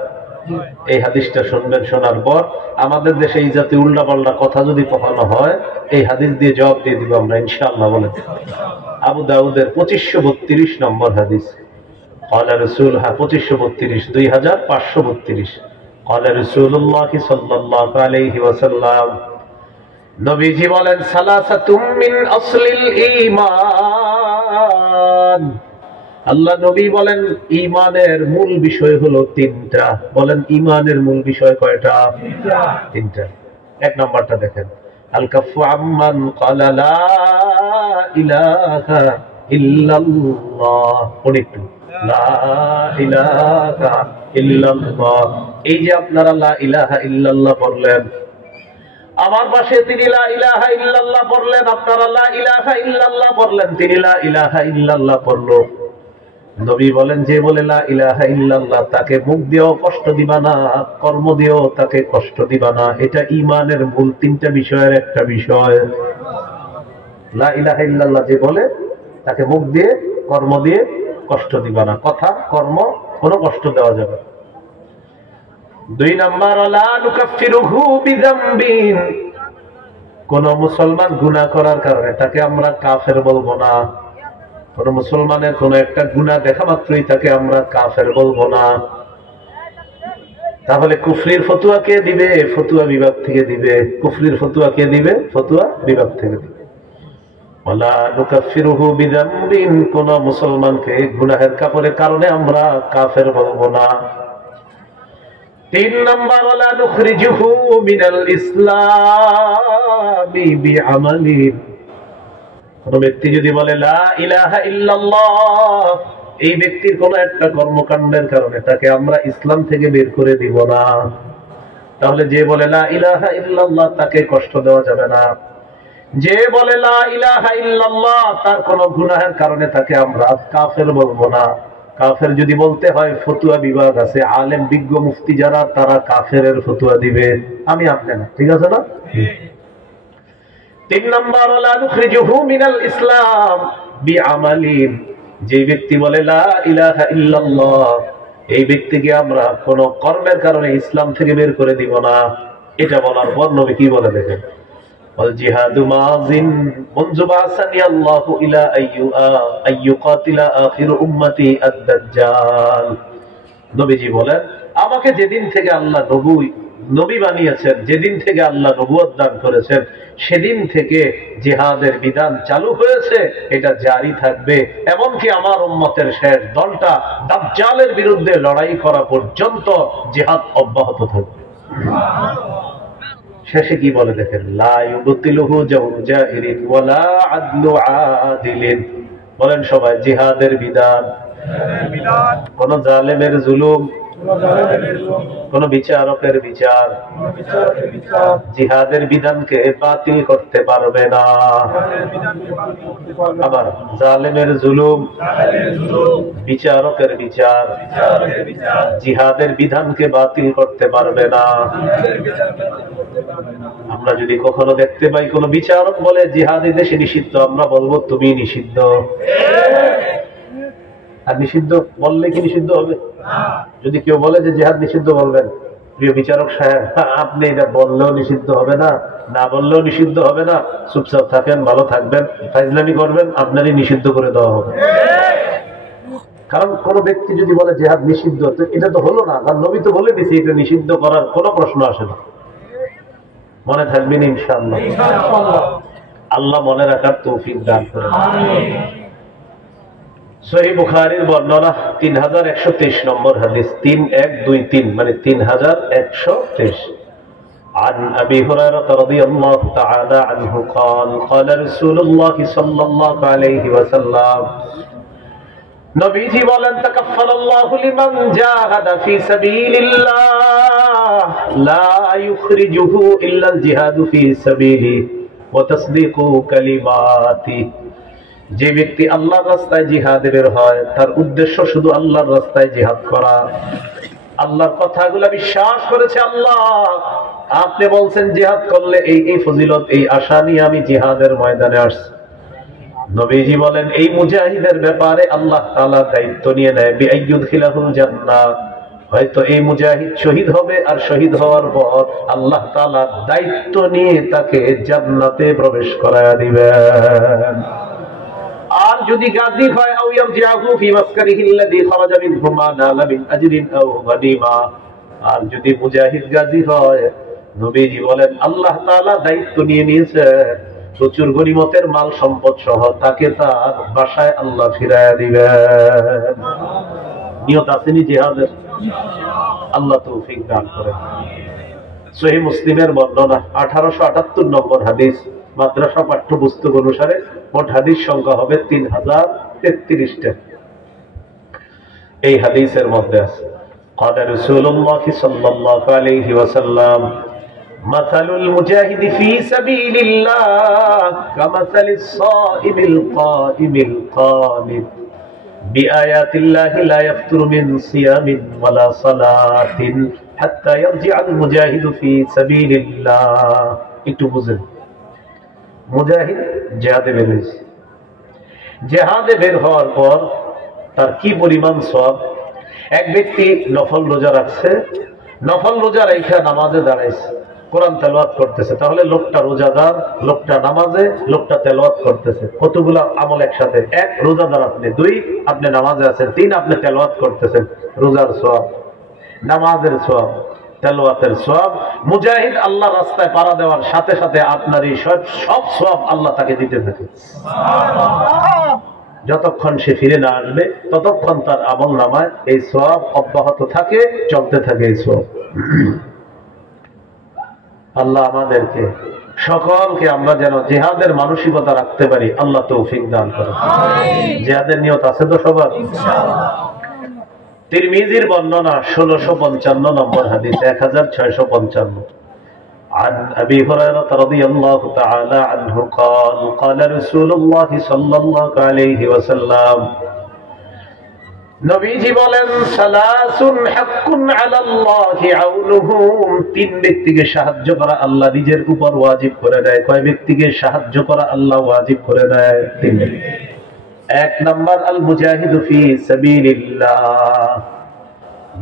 এই হাদিসটা শুনবেন, শোনার পর আমাদের দেশে এই জাতীয় উল্টাপাল্টা কথা যদি কখনো হয়, এই হাদিস দিয়ে জবাব দিয়ে দিব আমরা ইনশাআল্লাহ। বলেন আবু দাউদের 2532 নম্বর হাদিস। قال رسول, 2532, 2532। قال رسول الله صلى الله عليه وسلم, নবীজি বলেন, সালাসাতুম মিন আসলিল ঈমান, আল্লাহ নবী বলেন ঈমানের মূল বিষয় হলো তিনটা। বলেন ঈমানের মূল বিষয় কয়টা? তিনটা। এক নাম্বারটা দেখেন, আল কাফু আম্মান ক্বালা লা ইলাহা ইল্লাল্লাহ, পড়িটু লা ইলাহা ইল্লাল্লাহ। এই যে আপনারা লা ইলাহা ইল্লাল্লাহ পড়লেন, আমার পাশে তিনি লা ইলাহা ইল্লাল্লাহ পড়লেন, আপনারা লা ইলাহা ইল্লাল্লাহ পড়লেন, তিনি লা ইলাহা ইল্লাল্লাহ পড়লো। নবী বলেন, যে বলে লা ইলাহা ইল্লাল্লাহ, তাকে মুখ দিয়েও কষ্ট দিবা না, কর্ম দিয়েও তাকে কষ্ট দিবা না। এটা ঈমানের মূল তিনটা বিষয়ের একটা বিষয়। লা ইলাহা ইল্লাল্লাহ যে বলে, তাকে মুখ দিয়ে কর্ম দিয়ে কষ্ট দিবা না, কথা কর্ম কোনো কষ্ট দেওয়া যাবে না। দুই নাম্বার, লা নুকাফিরুহু বিযামবিন, কোন মুসলমান গুনাহ করার কারণে তাকে আমরা কাফের বলবো না। কোন মুসলমানের কোন একটা গুনাহ দেখা মাত্রই তাকে আমরা কাফের বলবো না। তাহলে কুফরির ফতোয়া কে দিবে? ফতোয়া বিভাগ থেকে দিবে। কুফরির ফতোয়া কে দিবে? ফতোয়া বিভাগ থেকে দিবে। ওয়ালা নুকাফিরুহু বিযামবিন, কোন মুসলমানকে গুনাহের কারণে আমরা কাফের বলবো না। তিন নাম্বার, ওয়ালা নুখরিজুহু মিনাল ইসলামি বিআমালি, কোন ব্যক্তি যদি বলে লা ইলাহা ইল্লাল্লাহ, এই ব্যক্তির কোন একটা কর্মকাণ্ডের কারণে তাকে আমরা ইসলাম থেকে বের করে দিব না। তাহলে যে বলে লা ইলাহা ইল্লাল্লাহ তাকে কষ্ট দেওয়া যাবে না। যে বলে লা ইলাহা ইল্লাল্লাহ তার কোন গুনাহের কারণে তাকে আমরা কাফের বলবো না। কাফের যদি বলতে হয় ফতুয়া বিভাগ আছে, আলেম বিজ্ঞ মুফতি যারা, তারা কাফেরের ফতুয়া দিবে, আমি আপনি না। ঠিক আছে না? 3 নাম্বার, লা নুখরিজুহু মিনাল ইসলাম বিআমালিন। যে ব্যক্তি বলে লা ইলাহা ইল্লাল্লাহ, এই ব্যক্তিকে আমরা কোন কর্মের কারণে ইসলাম থেকে বের করে দিব না। এটা বলার পর নবী কি বলে দেখেন, ওয়াল জিহাদু মাযিন মুনযু বাসানি আল্লাহু ইলা আইয়ুকাতিলা আখির উম্মতি আদ-দাজ্জাল। নবীজি বলেন, আমাকে যেদিন থেকে আল্লাহ নবী বানিয়েছেন, যেদিন থেকে আল্লাহ নবুয়ত দান করেছেন, সেদিন থেকে জিহাদের বিধান চালু হয়েছে, এটা জারি থাকবে, এমনকি আমার উম্মতের শেষ দলটা দাজ্জালের বিরুদ্ধে লড়াই করা পর্যন্ত জিহাদ অব্যাহত থাকবে। শেষে কি বলে দেখেন, লা ইউবতিলুহু জাহিরিন ওয়ালা আদলু আদিলিন। বলেন সবাই, জিহাদের বিধান কোন জালেমের জুলুম, কোন বিচারকের বিচার জিহাদের বিধানকে বাতিল করতে পারবে না। আবার জালেমের জুলুম, বিচারকের বিচার জিহাদের বিধানকে বাতিল করতে পারবে না। আমরা যদি কখনো দেখতে পাই কোন বিচারক বলে জিহাদ এই দেশে নিষিদ্ধ, আমরা বলবো তুমি নিষিদ্ধ। আর নিষিদ্ধ বললে কি নিষিদ্ধ হবে? যদি কেউ বলে যে জিহাদ নিষিদ্ধ, বলবেন প্রিয় বিচারক সাহেব, আপনি এটা বললেও নিষিদ্ধ হবে না, না বললেও নিষিদ্ধ হবে না, চুপচাপ থাকেন, ভালো থাকবেন, ফাইজলামি করবেন, আপনারই নিষিদ্ধ করে দেওয়া হবে। কারণ কোন ব্যক্তি যদি বলে জিহাদ নিষিদ্ধ, তো এটা তো হলো না, কারণ নবী তো বলে দিয়েছে এটা নিষিদ্ধ করার কোনো প্রশ্ন আসে না। মনে থাকবেন ইনশাআল্লাহ। আল্লাহ মনে রাখার তৌফিক দান করেন। সহিহ বুখারীর বর্ণনা 3123 নম্বর হাদিস, 3123 মানে 3123। عن أبي هريرة رضي الله تعالى عنه قال قال رسول الله صلى الله عليه وسلم নবীজি বলেন, তাকাফফালাল্লাহু লিমান জাহাদা ফি সাবিলিল্লাহ লা ইউখরিজুহু ইল্লাল জিহাদু ফি সাবিলি ওয়া তাসদীকু কালিমাতি। যে ব্যক্তি আল্লাহর রাস্তায় জিহাদে বের হয়, তার উদ্দেশ্য শুধু আল্লাহর রাস্তায় জিহাদ করা, আল্লাহর কথাগুলো বিশ্বাস করেছে। আল্লাহ আপনি বলছেন জিহাদ করলে এই এই ফজিলত, এই আশা নিয়ে আমি জিহাদের ময়দানে আসছি। নবীজি বলেন, এই মুজাহিদের ব্যাপারে আল্লাহ তাআলা দায়িত্ব নিয়ে নেয়, বিআইয়ুদখিলাহুল জান্নাহ। হয়তো এই মুজাহিদ শহীদ হবে, আর শহীদ হওয়ার পর আল্লাহ তাআলা দায়িত্ব নিয়ে তাকে জান্নাতে প্রবেশ করায়া দিবেন। আর যদি গাজী হয়, আও ইয়ারজিহু ফি মাসকারিহিল্লাযী খারাজা মিনহু মা নালা মিন আজরিন আও গানিমা। আর যদি মুজাহিদ গাজী হয়, নবীজি বলেন আল্লাহ তাআলা দায়িত্ব নিয়ে নিয়েছেন, প্রচুর গনিমতের মাল সম্পদ সহ তাকে তার বাসায় আল্লাহ ফিরাইয়া দিবেন। নিয়ত আসেনি জিহাদের? আল্লাহ তৌফিক দান করেন। সহিহ মুসলিমের বর্ণনা 1878 নম্বর হাদিস। মাদ্রাসা পাঠ্যপুস্তক অনুসারে মোট হাদিস সংখ্যা হবে 3033টা। এই হাদিসের মধ্যে আছে, قال رسول الله صلى الله عليه وسلم مثل المجاهد في سبيل الله كمثل الصائم القائم القانت بآيات الله لا يفتر من صيام ولا صلاة حتى يرجع المجاهد في سبيل الله। একটু বুঝেন, মুজাহিদ জিহাদে বের হয়েছে, জিহাদে বের হওয়ার পর তার কি পরিমাণ সওয়াব। এক ব্যক্তি নফল রোজা রাখছে, নফল রোজা রেখে নামাজে দাঁড়াইছে, কোরআন তেলাওয়াত করতেছে, তাহলে লোকটা রোজাদার, লোকটা নামাজে, লোকটা তেলাওয়াত করতেছে। কতগুলা আমল একসাথে? 1 রোজাদার আপনি, 2 আপনি নামাজে আছেন, 3 আপনি তেলাওয়াত করতেছেন। রোজার সওয়াব, নামাজের সওয়াব, তেলাওয়াতের সওয়াব। মুজাহিদ আল্লাহর রাস্তায় পাড়া দেওয়ার সাথে সাথে আপনার এই সব সওয়াব আল্লাহ তাকে দিতে থাকে। যতক্ষণ সে ফিরে না আসবে ততক্ষণ তার আমল নামায় এই সওয়াব অব্যাহত থাকে, চলতে থাকে এই সওয়াব। আল্লাহ আমাদেরকে সকলকে আমরা যেন জিহাদের মানসিকতা রাখতে পারি, আল্লাহ তৌফিক দান করেন। জিহাদের নিয়ত আছে তো সবার? তিরমিজির বর্ণনা 1655 নম্বর হাদিস, 1655। عن أبي هريرة رضي الله تعالى عنه قال قال رسول الله صلى الله عليه وسلم নবীজি বলেন, সালাসুন হাক্কুন আলাল্লাহি আউনুহুম, তিন ব্যক্তিকে সাহায্য করা আল্লাহ নিজের উপর ওয়াজিব করে দেয়। কয় ব্যক্তিকে সাহায্য করা আল্লাহ ওয়াজিব করে দেয়? তিন। এক নাম্বার, আল মুজাহিদু ফি সাবিলিল্লাহ,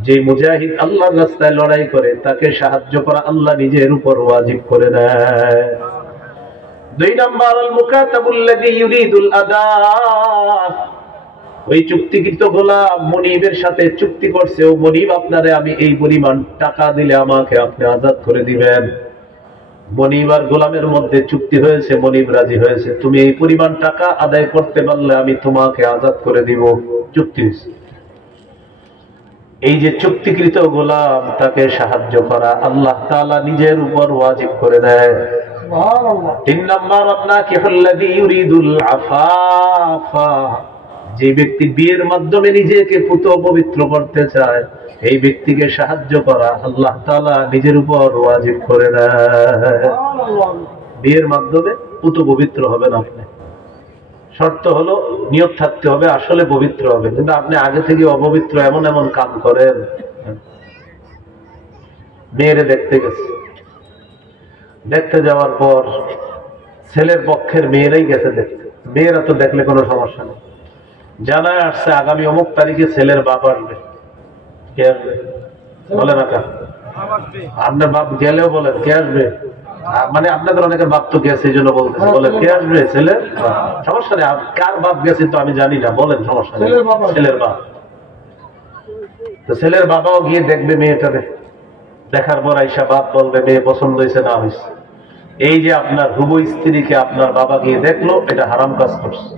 যে মুজাহিদ আল্লাহর রাস্তায় লড়াই করে তাকে সাহায্য করা আল্লাহ নিজের উপর ওয়াজিব করে দেয়। দুই নাম্বার, আল মুকাতাবুল্লাযী ইউরিদুল আদা, ওই চুক্তিকৃত গোলাম মনিবের সাথে চুক্তি করছে, ও মনিব আপনারে আমি এই পরিমাণ টাকা দিলে আমাকে আপনি আজাদ করে দিবেন। মনিব আর গোলামের মধ্যে চুক্তি হয়েছে, মনিব রাজি হয়েছে, তুমি এই পরিমাণ টাকা আদায় করতে পারলে আমি তোমাকে আজাদ করে দিব, চুক্তি হয়েছে। এই যে চুক্তিকৃত গোলাম, তাকে সাহায্য করা আল্লাহ তাআলা নিজের উপর ওয়াজিব করে দেয়। তিন নাম্বার, আপনাকে আল্লাযী ইউরিদুল আফাফা, যে ব্যক্তি বিয়ের মাধ্যমে নিজেকে পুত পবিত্র করতে চায়, এই ব্যক্তিকে সাহায্য করা আল্লাহ তাআলা নিজের উপর ওয়াজিব করে দেয়। বিয়ের মাধ্যমে পুত পবিত্র হবেন আপনি, শর্ত হলো নিয়ত থাকতে হবে আসলে পবিত্র হবে, কিন্তু আপনি আগে থেকে অপবিত্র এমন এমন কাম করেন। মেয়েরে দেখতে গেছে, দেখতে যাওয়ার পর ছেলের পক্ষের মেয়েরাই গেছে দেখতে, মেয়েরা তো দেখলে কোনো সমস্যা নেই, জানায় আসছে আগামী অমুক তারিখে ছেলের বাপ আসবে। কে আসবে বলে না? আপনার বাপ গেলেও বলেন কে আসবে, মানে আপনাদের অনেকের বাপ তো গেছে এই জন্য বলতেছে, বলে কে আসবে? ছেলের সমস্যা নেই, কার বাপ গেছে তো আমি জানি না, বলেন সমস্যা নেই, ছেলের বাপ। তো ছেলের বাবাও গিয়ে দেখবে মেয়েটারে, দেখার পর আইসা বাপ বলবে মেয়ে পছন্দ হয়েছে না হয়েছে। এই যে আপনার হুবু স্ত্রীকে আপনার বাবা গিয়ে দেখলো, এটা হারাম কাজ করছে।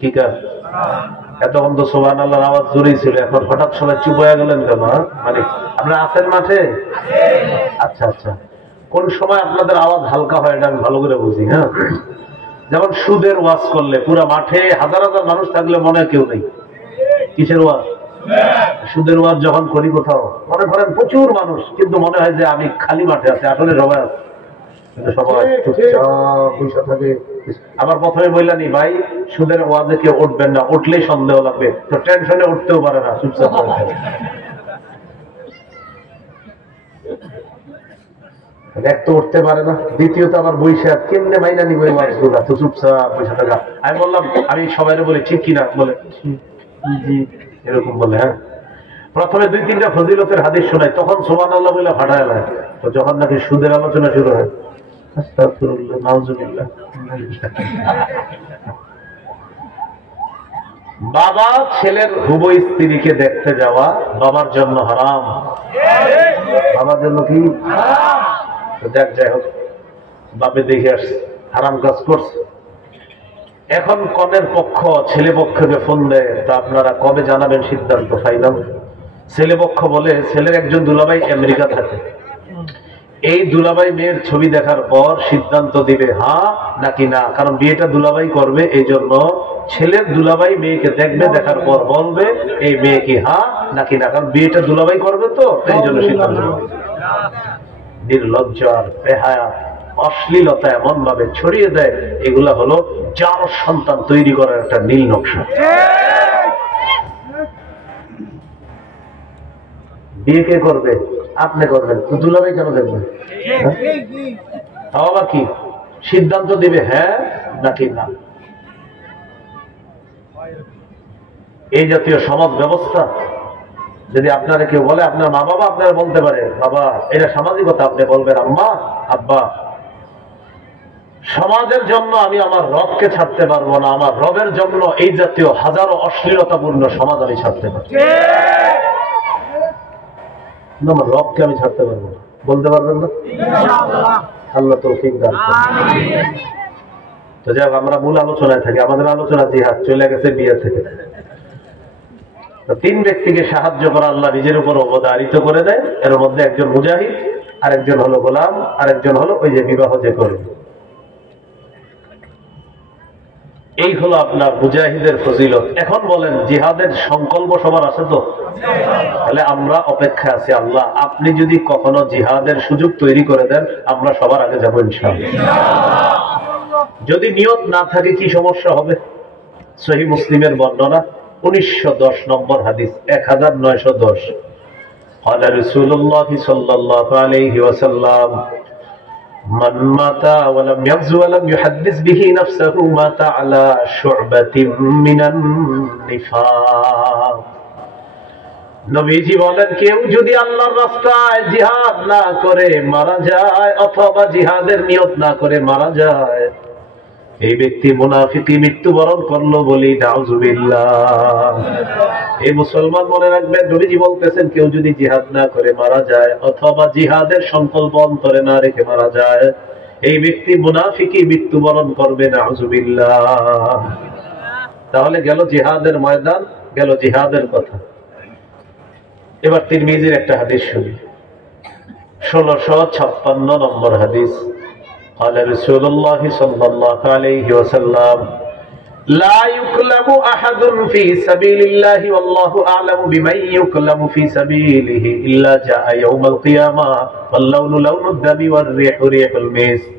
কি কাজ? এতক্ষণ তো সুবহানাল্লাহর আওয়াজ জোরেই ছিল, এখন হঠাৎ সবাই চুপ হয়ে গেলেন কেন? মানে আপনারা আছেন মাঠে? আচ্ছা আচ্ছা, কোন সময় আপনাদের আওয়াজ হালকা হয় এটা আমি ভালো করে বুঝি। হ্যাঁ, যেমন সুদের ওয়াজ করলে পুরো মাঠে হাজার হাজার মানুষ থাকলে মনে হয় কেউ নেই। কিসের ওয়াজ? সুদের ওয়াজ যখন করি কোথাও, মনে করেন প্রচুর মানুষ, কিন্তু মনে হয় যে আমি খালি মাঠে আছি, আসলে সবাই আছে, কিন্তু সবাই চুপচাপ থাকে। আবার প্রথমে বললানি ভাই সুদের ওয়াজে কেউ উঠবেন না, উঠলেই সন্দেহ লাগবে, তো টেনশনে উঠতেও পারে না, চুপচাপ থাকে। এক তো উঠতে পারে না, দ্বিতীয়ত আবার বৈশাখ কেমনে মাইনা নিব এই ওয়াজগুলা, তো চুপচাপ বৈশা থাকা। আমি বললাম, আমি সবাই বলি ঠিক কিনা, বলে জি এরকম বলে। হ্যাঁ, প্রথমে দুই তিনটা ফজিলতের হাদিস শোনায়, তখন সুবহানাল্লাহ বলে ফাটায় না। তো যখন নাকি সুদের আলোচনা শুরু হয়, আস্তাগফিরুল্লাহ, নাউযুবিল্লাহ। বাবা ছেলের হুবু স্ত্রীকে দেখতে যাওয়া বাবার জন্য হারাম। বাবার জন্য কি হারাম? দেখ, যাই হোক, বাপে দেখে আসছে, হারাম কাজ করছে। এখন কনের পক্ষ ছেলে পক্ষকে ফোন দেয়, তা আপনারা কবে জানাবেন সিদ্ধান্ত ফাইনাল? ছেলে পক্ষ বলে ছেলের একজন দুলাভাই আমেরিকা থাকে, এই দুলাভাই মেয়ের ছবি দেখার পর সিদ্ধান্ত দিবে হ্যাঁ নাকি না, কারণ বিয়েটা দুলাভাই করবে, এই জন্য ছেলের দুলাভাই মেয়েকে দেখবে, দেখার পর বলবে এই মেয়ে কি হ্যাঁ নাকি না, কারণ বিয়েটা দুলাভাই করবে, তো এই জন্য সিদ্ধান্ত। নির্লজ্জ আর বেহায়া অশ্লীলতা এমন ভাবে ছড়িয়ে দেয়, এগুলা হলো যার সন্তান তৈরি করার একটা নীল নকশা। বিয়ে কে করবে? আপনি করবেন, তো দুলাভাই কেন দেখবেন? আবার কি সিদ্ধান্ত দিবে হ্যাঁ নাকি না? এই জাতীয় সমাজ ব্যবস্থা যদি আপনারা কেউ বলে, আপনার মা বাবা আপনারা বলতে পারে বাবা এটা সামাজিকতা, আপনি বলবেন আম্মা আব্বা সমাজের জন্য আমি আমার রবকে ছাড়তে পারবো না, আমার রবের জন্য এই জাতীয় হাজারো অশ্লীলতাপূর্ণ সমাজ আমি ছাড়তে পারবো না, আমার রবকে আমি ছাড়তে পারবো না, বলতে পারবেন না? আল্লাহ তৌফিক দান করুন। তো যাই হোক, আমরা মূল আলোচনায় থাকি, আমাদের আলোচনা জিহাদ চলে গেছে বিয়ে থেকে। তিন ব্যক্তিকে সাহায্য করা আল্লাহ নিজের উপর অবধারিত করে দেয়, এর মধ্যে একজন মুজাহিদ, আরেকজন হলো গোলাম, আরেকজন হলো ওই যে বিবাহ যে করবে। এই হলো আপনার মুজাহিদের ফজিলত। এখন বলেন জিহাদের সংকল্প সবার আছে তো? তাহলে আমরা অপেক্ষা আছি। আল্লাহ আপনি যদি কখনো জিহাদের সুযোগ তৈরি করে দেন, আমরা সবার আগে যাবো ইনশাআল্লাহ। যদি নিয়ত না থাকে কি সমস্যা হবে? সহিহ মুসলিমের বর্ণনা 1910 নম্বর হাদিস, 1910। قال رسول الله صلى الله عليه وسلم من مات ولم يغزو ولم يحدث به نفسه مات على شعبة من النفاق। নবীজি বলেন, কেউ যদি আল্লাহর রাস্তায় জিহাদ না করে মারা যায় অথবা জিহাদের নিয়ত না করে মারা যায়, এই ব্যক্তি মুনাফিকি মৃত্যুবরণ করলো বলি নাউজুবিল্লাহ। এই মুসলমান মনে রাখবেন, নবীজি বলতেছেন কেউ যদি জিহাদ না করে মারা যায় অথবা জিহাদের সংকল্প অন্তরে না রেখে মারা যায়, এই ব্যক্তি মুনাফিকি মৃত্যুবরণ করবে নাউজুবিল্লাহ। তাহলে গেল জিহাদের ময়দান, গেল জিহাদের কথা। এবার তিরমিজির একটা হাদিস শুনি, 1656 নম্বর হাদিস। قال رسول الله صلى الله عليه وسلم لا يكلم أحد في سبيل الله والله أعلم بمن يكلم في سبيله إلا جاء يوم القيامة واللون لون الدم والريح ريح المسك।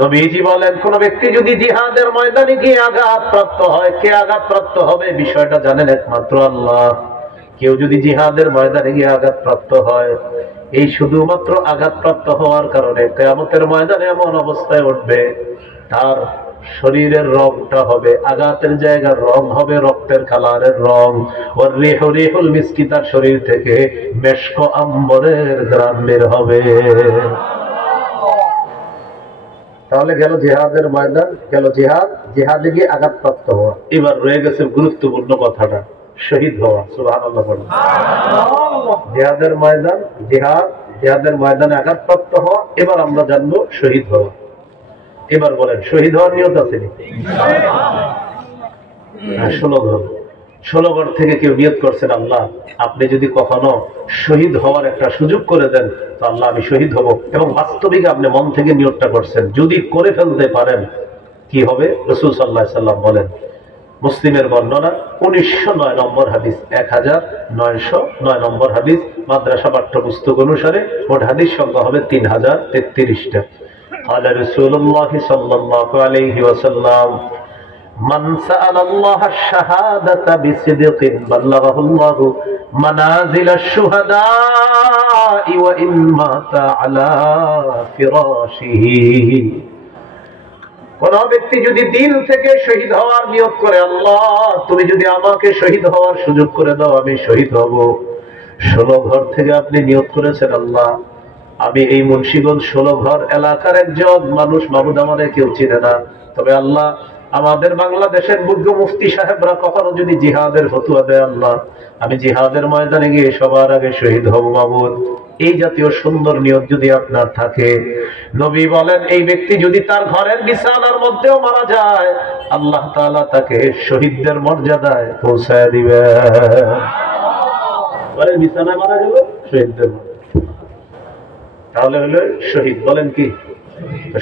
নবীজি বলেন, কোন ব্যক্তি যদি জিহাদের ময়দানে গিয়ে আঘাতপ্রাপ্ত হয়, কে আঘাতপ্রাপ্ত হবে বিষয়টা জানেন একমাত্র আল্লাহ। কেউ যদি জিহাদের ময়দানে গিয়ে আঘাতপ্রাপ্ত হয়, এই শুধুমাত্র আঘাতপ্রাপ্ত হওয়ার কারণে কিয়ামতের ময়দানে এমন অবস্থায় উঠবে, তার শরীরের রংটা হবে, আঘাতের জায়গার রং হবে রক্তের কালারের রং। ওর রিহুল মিসকি, তার শরীর থেকে মেশক আম্বরের ঘ্রাণ বের হবে। তাহলে গেল জিহাদের ময়দান, গেল জিহাদ, জিহাদে গিয়ে আঘাতপ্রাপ্ত হওয়া। এবার রয়ে গেছে গুরুত্বপূর্ণ কথাটা, শহীদ হওয়া। সুবহানাল্লাহ। জিহাদের ময়দান, জিহাদ, জিহাদের ময়দানে আঘাতপ্রাপ্ত হওয়া। এবার আমরা জানবো শহীদ হওয়া। এবার বলেন, শহীদ হওয়ার নিয়ত আছে নি? 16 ঘর থেকে কেউ নিয়ত করছেন, আল্লাহ আপনি যদি কখনো শহীদ হওয়ার একটা সুযোগ করে দেন তো আল্লাহ আমি শহীদ হব, এবং বাস্তবিক আপনি মন থেকে নিয়তটা করছেন। যদি করে ফেলতে পারেন কি হবে? রাসূল সাল্লাল্লাহু আলাইহি ওয়াসাল্লাম বলেন, মুসলিমের বর্ণনা 1909 নম্বর হাদিস, 1909 নম্বর হাদিস। মাদ্রাসা পাঠ্যপুস্তক অনুসারে মোট হাদিস সংখ্যা হবে 3033টা। قال رسول الله صلى الله عليه وسلم من سأل الله الشهادة بصدق بلغه الله منازل الشهداء وإن مات على فراشه। কোন ব্যক্তি যদি দিল থেকে শহীদ হওয়ার নিয়ত করে, আল্লাহ তুমি যদি আমাকে শহীদ হওয়ার সুযোগ করে দাও আমি শহীদ হব। 16 ঘর থেকে আপনি নিয়ত করেছেন, আল্লাহ আমি এই মুন্সিগঞ্জ 16 ঘর এলাকার একজন মানুষ, মাহমুদ আমাদের কেউ চিনে না, তবে আল্লাহ আমাদের বাংলাদেশের মুখ্য মুফতি সাহেবরা কখনো যদি জিহাদের ফতোয়া দেয়, আল্লাহ আমি জিহাদের ময়দানে গিয়ে সবার আগে শহীদ হব মাবুদ। এই জাতীয় সুন্দর নিয়ত যদি আপনার থাকে, নবী বলেন এই ব্যক্তি যদি তার ঘরের বিছানার মধ্যেও মারা যায়, আল্লাহ তাআলা তাকে শহীদদের মর্যাদায় পৌঁছায় দিবে। ঘরের বিছানায় মারা গেল শহীদদের, তাহলে হলো শহীদ। বলেন কি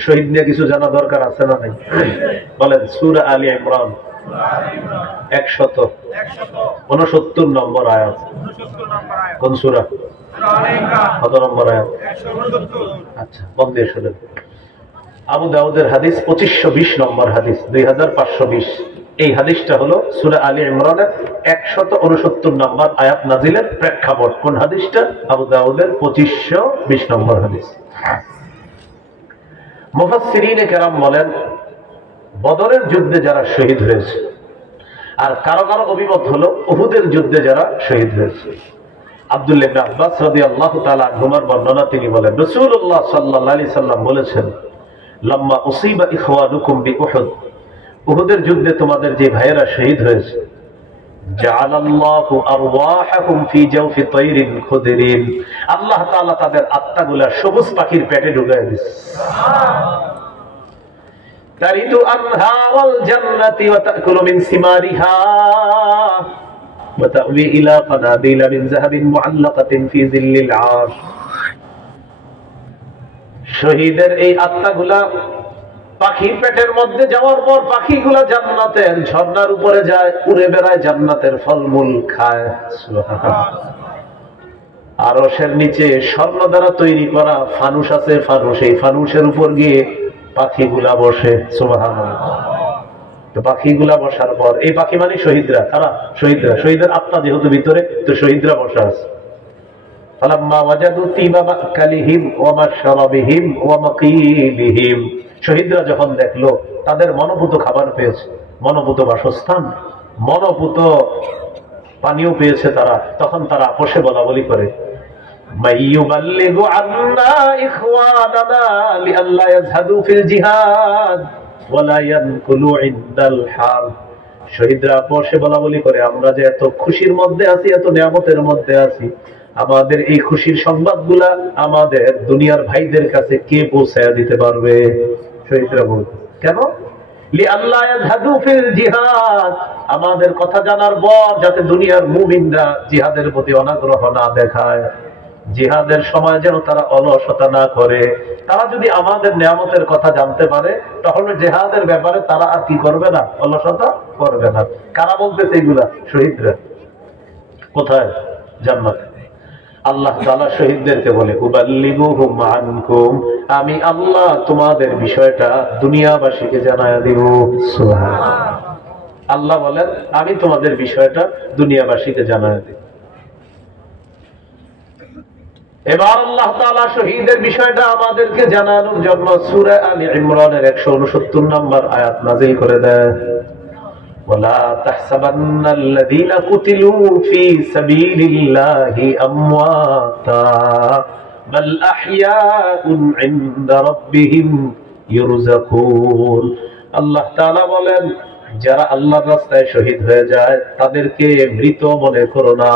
শহীদ নিয়ে কিছু জানা দরকার আছে না নাই? বলেন সূরা আলী ইমরান 169 নম্বর আয়াত। কোন সূরা? কত নম্বর আয়াত? আচ্ছা মন দিয়ে শুনেন। আবু দাউদের হাদিস 2520 নম্বর হাদিস, 2520। এই হাদিসটা হলো সূরা আলী ইমরানের 169 নম্বর আয়াত নাজিলের প্রেক্ষাপট। কোন হাদিসটা? আবু দাউদের 2520 নম্বর হাদিস। মুফাসসিরিনে কেরাম বলেন, বদরের যুদ্ধে যারা শহীদ হয়েছে, আর কারো কারো অভিমত হলো উহুদের যুদ্ধে যারা শহীদ হয়েছে। আব্দুল্লাহ ইবনে আব্বাস রাদিয়াল্লাহু তাআলা আনহুমার বর্ণনা, তিনি বলেন রাসূলুল্লাহ সাল্লাল্লাহু আলাইহি সাল্লাম বলেছেন, লাম্মা উসিবা ইখওয়ানুকুম বিউহুদ, উহুদের যুদ্ধে তোমাদের যে ভাইয়েরা শহীদ হয়েছে, জাআলাল্লাহু আরওয়াহাকুম ফি জাওফি তায়রিন খুদরিন, আল্লাহ তাআলা তাদের আত্মাগুলা সবুজ পাখির পেটে ঢুকায় দিয়েছে। তারিদু আনহারাল জান্নাতি ওয়া তাকুলু মিন সিমারিহা ওয়া তাউই ইলা কানাদিলা মিন যাহাবিন মুআল্লাকাতিন ফি যিল্লিল আরশ। শহীদের এই আত্মাগুলা পাখির পেটের মধ্যে যাওয়ার পর পাখিগুলা জান্নাতের ঝর্ণার উপরে যায়, উড়ে বেড়ায়, জান্নাতের ফলমূল খায়। আরশের নিচে স্বর্ণ দ্বারা তৈরি করা ফানুস আছে, ফানুস, এই ফানুসের উপর গিয়ে পাখিগুলা বসে। সুবহানাল্লাহ। তো পাখিগুলা বসার পর, এই পাখি মানে শহীদরা, কারা? শহীদরা, শহীদের আত্মা যেহেতু ভিতরে, তো শহীদরা বসা আছে। ফালাম্মা ওয়াজাদু তিবা মাকালিহিম ওয়া মাশরাবিহিম ওয়া মাকিলিহিম, শহীদরা যখন দেখলো তাদের মনোভূত খাবার পেয়েছে, মনোভূত বাসস্থান, মনোভূত পানীয় পেয়েছে তারা, তখন তারা আপোষে বলা বলি করে, মাইয়ুবাল্লিগু আন্না ইখওয়ানানা লিআল্লা ইয়াজহাদু ফিল জিহাদ ওয়া লা ইয়ানকুলু ইনদাল হার। শহীদরা আপোষে বলা বলি করে, আমরা যে এত খুশির মধ্যে আছি, এত নিয়ামতের মধ্যে আছি, আমাদের এই খুশির সংবাদগুলা আমাদের দুনিয়ার ভাইদের কাছে কে পৌঁছায় দিতে পারবে? শহীদরা বলতো কেন? লিআল্লা ইয়াজহাদু ফিল জিহাদ, আমাদের কথা জানার পর যাতে দুনিয়ার মুমিনরা জিহাদের প্রতি অনাগ্রহ না দেখায়, জিহাদের সময় যেন তারা অলসতা না করে। তারা যদি আমাদের নিয়ামতের কথা জানতে পারে, তাহলে জিহাদের ব্যাপারে তারা আর কি করবে না? অলসতা করবে না। কারা বলতেছে এগুলা? শহীদরা। কোথায়? জান্নাতে। আল্লাহ তাআলা শহীদদেরকে বলে, উবাল্লিগুহুম আনকুম, আমি আল্লাহ তোমাদের বিষয়টা দুনিয়াবাসীকে জানায়া দিব। সুবহানাল্লাহ। আল্লাহ বলেন, আমি তোমাদের বিষয়টা দুনিয়াবাসীকে জানায়া দিব। এবার আল্লাহ তাআলা শহীদের বিষয়টা আমাদেরকে জানানোর জন্য সূরা আলে ইমরানের 169 নম্বর আয়াত নাযিল করে দেয়। ওয়ালা তাহসাবান্নাল্লাযীনা কুতিলু ফী সাবিলিল্লাহি আমওয়াতা বাল আহইয়াউন ইনদা রাব্বিহিম ইউরযাকুন। আল্লাহ তাআলা বলেন, যারা আল্লাহর রাস্তায় শহীদ হয়ে যায় তাদেরকে মৃত মনে করো না,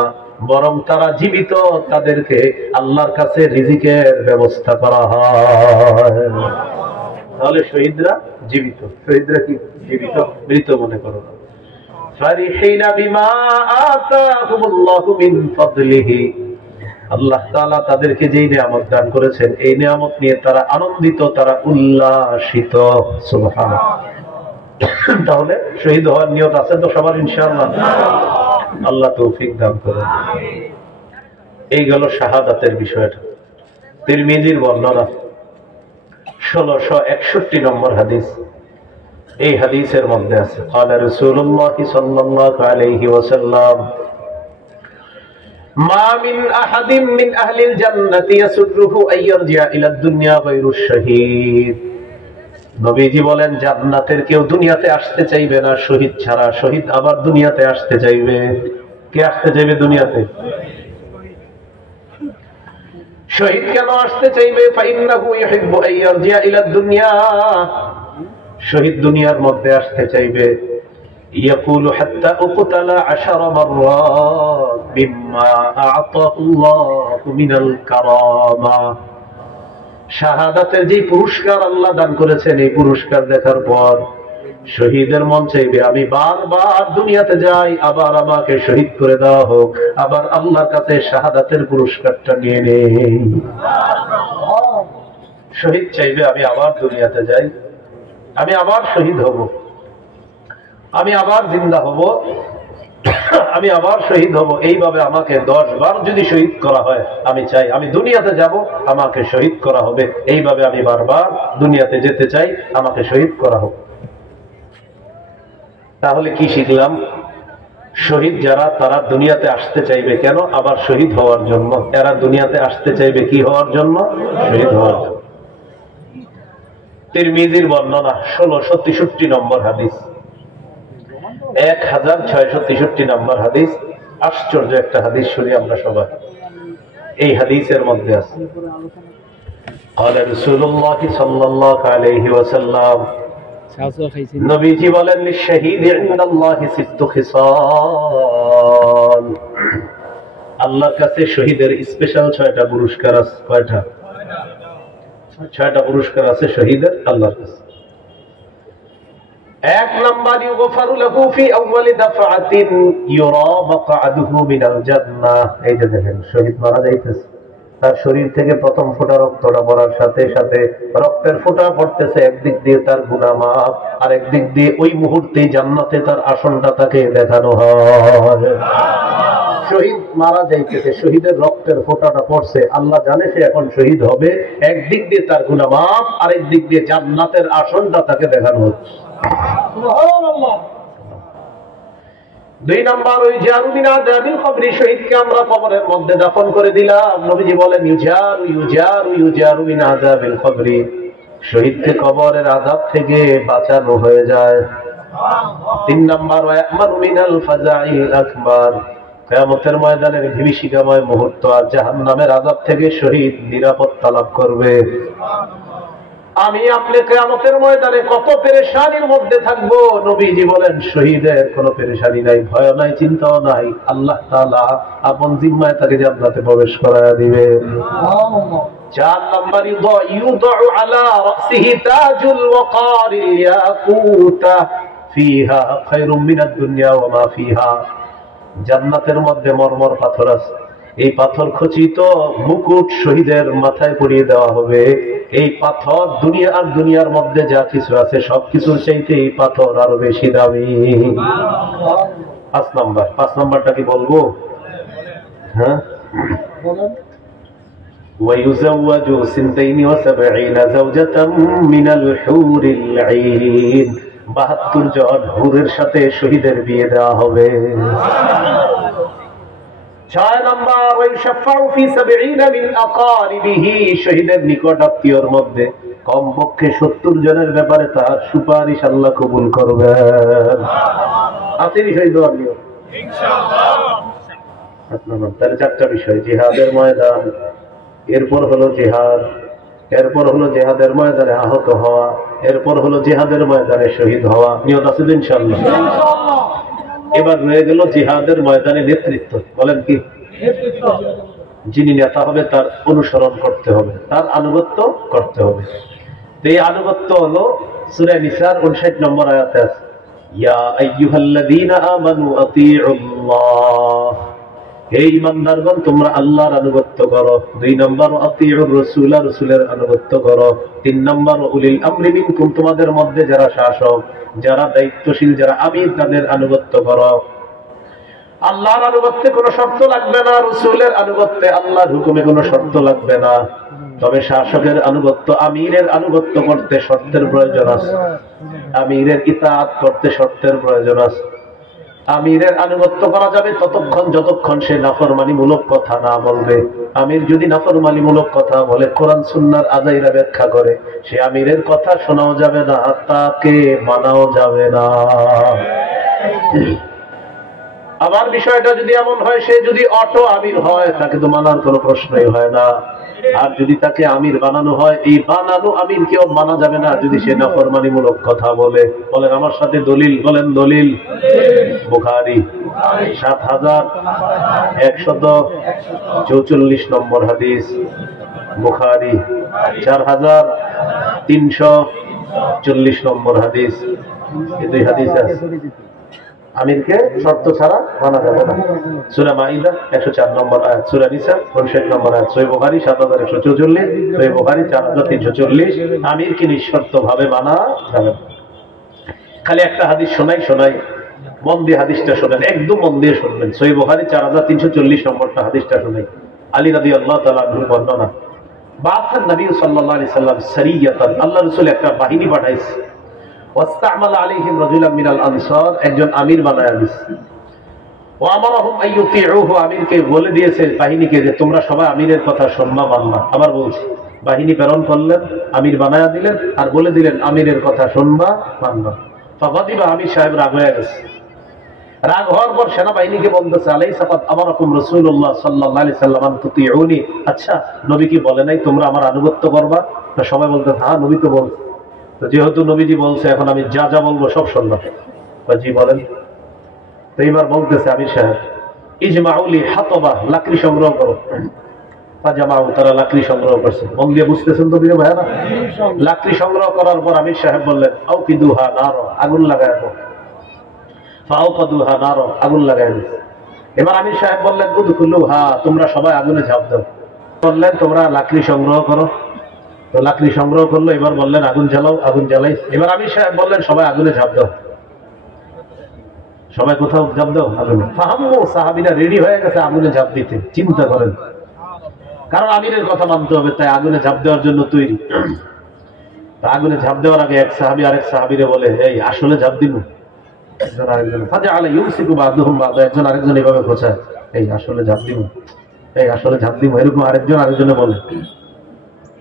বরং তারা জীবিত, তাদেরকে আল্লাহর কাছে রিজিকের ব্যবস্থা করা হয়। তাহলে শহীদরা জীবিত, শহীদরা কি জীবিত? মৃত মনে করো না। ফারিহিনা বিমা আতাহুমুল্লাহু মিন ফাদলিহি, আল্লাহ তাআলা তাদেরকে যেই নিয়ামত দান করেছেন, এই নিয়ামত নিয়ে তারা আনন্দিত, তারা উল্লাসিত। সুবহানাল্লাহ। তাহলে শহীদ হওয়ার নিয়ত আছে তো সবার ইনশাআল্লাহ? আল্লাহ তৌফিক দান করেন। এই গেল শাহাদাতের বিষয়টা। তিরমিজির বর্ণনা 1661 নম্বর হাদিস। এই হাদিসের মধ্যে আছে, قال رسول الله صلى الله عليه وسلم ما من احد من اهل الجنه يسره ان يرجع الى الدنيا غير الشهيد। নবীজি বলেন, জান্নাতের কেউ দুনিয়াতে আসতে চাইবে না শহীদ ছাড়া। শহীদ আবার দুনিয়াতে আসতে চাইবে। কে আসতে চাইবে দুনিয়াতে? শহীদ কেন আসতে চাইবে? ফাইন্নাহু ইউহিব্বু আন ইয়ারজিয়া ইলা দুনিয়া, শহীদ দুনিয়ার মধ্যে আসতে চাইবে। ইয়াকুলু হাত্তা উকতালা 10 মাররাত বিম্মা আ'তাহুল্লাহু মিনাল কারামা। শাহাদাতের যে পুরস্কার আল্লাহ দান করেছেন, এই পুরস্কার দেখার পর শহীদের মন চাইবে, আমি বারবার দুনিয়াতে যাই, আবার আমাকে শহীদ করে দেওয়া হোক, আবার আল্লাহর কাছে শাহাদাতের পুরস্কারটা নিয়ে নেই। শহীদ চাইবে, আমি আবার দুনিয়াতে যাই, আমি আবার শহীদ হব, আমি আবার জিন্দা হব, আমি আবার শহীদ হব। এইভাবে আমাকে 10 বার যদি শহীদ করা হয়, আমি চাই আমি দুনিয়াতে যাব, আমাকে শহীদ করা হবে। এইভাবে আমি বারবার দুনিয়াতে যেতে চাই, আমাকে শহীদ করা হবে। তাহলে কি শিখলাম? শহীদ যারা, তারা দুনিয়াতে আসতে চাইবে কেন? আবার শহীদ হওয়ার জন্য। এরা দুনিয়াতে আসতে চাইবে কি হওয়ার জন্য? শহীদ হওয়ার জন্য। তিরমিজির বর্ণনা 1663 নম্বর হাদিস, 1663 নম্বর হাদিস। আশ্চর্য একটা হাদিস শুনি আমরা সবাই। এই হাদিসের মধ্যে আছে, قال رسول الله صلى الله عليه وسلم, নবীজি বলেন, লিশহীদ ইনদাল্লাহি 6 খিসাল, আল্লাহর কাছে শহীদের স্পেশাল 6টা পুরস্কার আছে। কয়টা? 6টা পুরস্কার আছে শহীদের আল্লাহর কাছে। 1 নাম্বার, ইউগফারু লাহু ফি আউয়ালি দাফআতিন ইউরা মাকআদুহু মিনাল জান্নাহ। এই যে দেখেন, শহীদ মারা যাইতেছে, তার শরীর থেকে প্রথম ফোঁটা রক্তটা পড়ার সাথে সাথে রক্তের ফোঁটা পড়তেছে, একদিক দিয়ে তার গুনাহ মাফ, আর একদিক দিয়ে ওই মুহূর্তে জান্নাতে তার আসনটা তাকে দেখানো হয়। শহীদ মারা যাইতেছে, শহীদের রক্তের ফোঁটাটা পড়ছে, আল্লাহ জানে সে এখন শহীদ হবে, একদিক দিয়ে তার গুনাহ মাফ, আর একদিক দিয়ে জান্নাতের আসনটা তাকে দেখানো হচ্ছে। দুই নাম্বার, ওই জারু মিন আযাবিল কবরি, শহীদকে আমরা কবরের মধ্যে দাফন করে দিলাম। নবীজি বলেন ইউজারু ইউজারু ইউজারু মিন আযাবিল কবরি, শহীদকে কবরের আযাব থেকে বাঁচানো হয়ে যায়। তিন নাম্বার, ওয়া'মানু মিনাল ফাজাইল আকবার, কিয়ামতের ময়দানের বিভীষিকাময় মুহূর্ত আর জাহান্নামের আযাব থেকে শহীদ নিরাপত্তা লাভ করবে। আমি আপনি কিয়ামতের ময়দানে কত পেরেশানির মধ্যে থাকবো, নবীজি বলেন শহীদের কোনো পেরেশানি নাই, ভয় নাই, চিন্তাও নাই, আল্লাহ তাআলা আপন জিম্মায় তাকে জান্নাতে প্রবেশ করায় দিবে। চার নাম্বার, ইউদাউ আলা রাসিহি তাজুল ওয়াকার ইয়াকুতা ফিহা খায়রুম মিনাদ দুনিয়া ওয়া মা ফিহা, জান্নাতের মধ্যে মরমর পাথর আছে, এই পাথর খচিত মুকুট শহীদের মাথায় পরিয়ে দেওয়া হবে। এই পাথর দুনিয়া আর দুনিয়ার মধ্যে যা কিছু আছে সবকিছুর চাইতে এই পাথর আরো বেশি দামি। পাঁচ নাম্বারটা কি বলবো? হ্যাঁ, ويزوج 72 زوجة من الحور العين, 72 জন হুরের সাথে শহীদের বিয়ে দেওয়া হবে। 6 নাম্বার, ওয়াইশাফাউ ফি 70 মিন আকারিবিহি, শহীদের নিকট আত্মীয়র মধ্যে কমপক্ষে 70 জনের ব্যাপারে তার সুপারিশ আল্লাহ কবুল করবেন। আসেনি শহীদ হওয়ার নিয়ম ইনশাআল্লাহ। তার চারটা বিষয়: জিহাদের ময়দান, এরপর হলো জিহাদ, এরপর হলো জিহাদের ময়দানে আহত হওয়া, এরপর হলো জিহাদের ময়দানে শহীদ হওয়া। নিয়ত আছে ইনশাআল্লাহ। এবার রয়ে গেল জিহাদের ময়দানে নেতৃত্ব। বলেন কি? যিনি নেতা হবে তার অনুসরণ করতে হবে, তার আনুগত্য করতে হবে। এই আনুগত্য হলো সূরা নিসার 59 নম্বর আয়াতে আছে, ইয়া আইয়ুহাল্লাযীনা আমানু আতিউল্লাহ, হে ঈমানদারগণ তোমরা আল্লাহর আনুগত্য করো। 2 নম্বর, আতিউর রাসূল, রাসূলের আনুগত্য করো। 3 নম্বর, উলিল আমরি মিনকুম, তোমাদের মধ্যে যারা শাসক, যারা দায়িত্বশীল, যারা আমির, তাদের আনুগত্য করো। আল্লাহর আনুগত্যে কোনো শর্ত লাগবে না, রাসূলের আনুগত্যে আল্লাহর হুকুমে কোনো শর্ত লাগবে না। তবে শাসকের আনুগত্য, আমিরের আনুগত্য করতে শর্তের প্রয়োজন আছে, আমিরের ইতাআত করতে শর্তের প্রয়োজন আছে। আমিরের আনুগত্য করা যাবে ততক্ষণ যতক্ষণ সে নাফরমানিমূলক কথা না বলবে। আমির যদি নাফরমানিমূলক কথা বলে, কোরআন সুন্নাহর আযাইরা ব্যাখ্যা করে, সে আমিরের কথা শোনাও যাবে না, তাকে মানাও যাবে না। আবার বিষয়টা যদি এমন হয়, সে যদি অটো আমির হয়, তাকে তো মানার কোনো প্রশ্নই হয় না। আর যদি তাকে আমির বানানো হয়, এই বানানো আমির কেউ মানা যাবে না যদি সে নাফরমানিমূলক কথা বলে। বলেন আমার সাথে দলিল, বলেন দলিল। বুখারী 7144 নম্বর হাদিস, বুখারী 4340 নম্বর হাদিস। এই দুই হাদিস আছে, আমিরকে শর্ত ছাড়া মানা যাবে না। সূরা মাইদা 104 নম্বর আয়াত, সূরা নিসা 59 নম্বর আয়াত, সহিহ বুখারী 7144, সহিহ বুখারী 4340, আমিরকে নিঃশর্ত ভাবে মানা যাবে না। খালি একটা হাদিস শোনাই, মন দিয়ে হাদিসটা শোনেন, একদম মন দিয়ে শুনবেন। সহিহ বুখারী 4340 নম্বরটা হাদিসটা শোনাই। আলী রাদিয়াল্লাহু তাআলা আনহুর বর্ণনা, বাআসান নবী সাল্লাল্লাহু আলাইহি সাল্লাম সারিয়াতান, আল্লাহ রাসূল একটা বাহিনী পাঠাইছে। ওয়াস্তা'মালা আলাইহিম রাজুলাম মিনাল আনসার, একজন আমির বানায়া দিয়েছে। ওয়া আমারাহুম আইয়ুতিউহু, আমিরকে বলে দিয়েছে বাহিনীকে যে তোমরা সবাই আমিরের কথা শুনবা, মানবা। আবার বলছি, বাহিনী প্রেরণ করলেন, আমির বানায়া দিলেন, আর বলে দিলেন আমিরের কথা শুনবা, মানবা। ফাগাদিবা, আমির সাহেব রাগ হয়ে গেছে। রাগ হওয়ার পর সেনাবাহিনীকে বলতেছে, আলাইসা কাদ আমারাকুম রাসূলুল্লাহ সাল্লাল্লাহু আলাইহি সাল্লাম আন তুতিউনি, আচ্ছা নবী কি বলে নাই তোমরা আমার আনুগত্য করবা? তো সবাই বলতেছে, হ্যাঁ নবী তো বলছে। তো যেহেতু নবীজি বলছে, এখন আমি যা যা বলবো সব শুনবা। জি বলেন। তো এইবার বলতেছে আমির সাহেব, ইজমাউলি হাতবা, লাকড়ি সংগ্রহ করো। ফাজামাউ, তারা লাকড়ি সংগ্রহ করছে। মন দিয়ে বুঝতেছেন তো প্রিয় ভাইরা? লাকড়ি সংগ্রহ করার পর আমির সাহেব বললেন, আউকিদুহা নার, আগুন লাগায় দাও। ফাআউকাদুহা নার, আগুন লাগায় দিল। এবার আমির সাহেব বললেন, উদখুলুহা, তোমরা সবাই আগুনে ঝাঁপ দাও। করলেন তোমরা লাকড়ি সংগ্রহ করো, তো লাকড়ি সংগ্রহ করলো, এবার বললেন আগুন জ্বালাও, আগুন জ্বালাই। এবার আমির সাহেব বললেন সবাই আগুনে ঝাঁপ দাও, সবাই কোথাও ঝাঁপ দাও আগুনে। ফাহাম্মু, সাহাবীরা রেডি হয়ে গেছে আগুনে ঝাঁপ দিতে। চিন্তা করেন, কারণ আমিরের কথা মানতে হবে, তাই আগুনে ঝাঁপ দেওয়ার জন্য তৈরি। আগুনে ঝাঁপ দেওয়ার আগে এক সাহাবী আরেক সাহাবীরে বলে, এই আসলে ঝাঁপ দিব? একজন আরেকজন ফাজআলা ইউসিকু বাদুহুম বাদা, একজন আরেকজন এভাবে খোঁচায়, এই আসলে ঝাঁপ দিব, এই আসলে ঝাঁপ দিব, এরকম আরেকজন আরেকজনে বলে।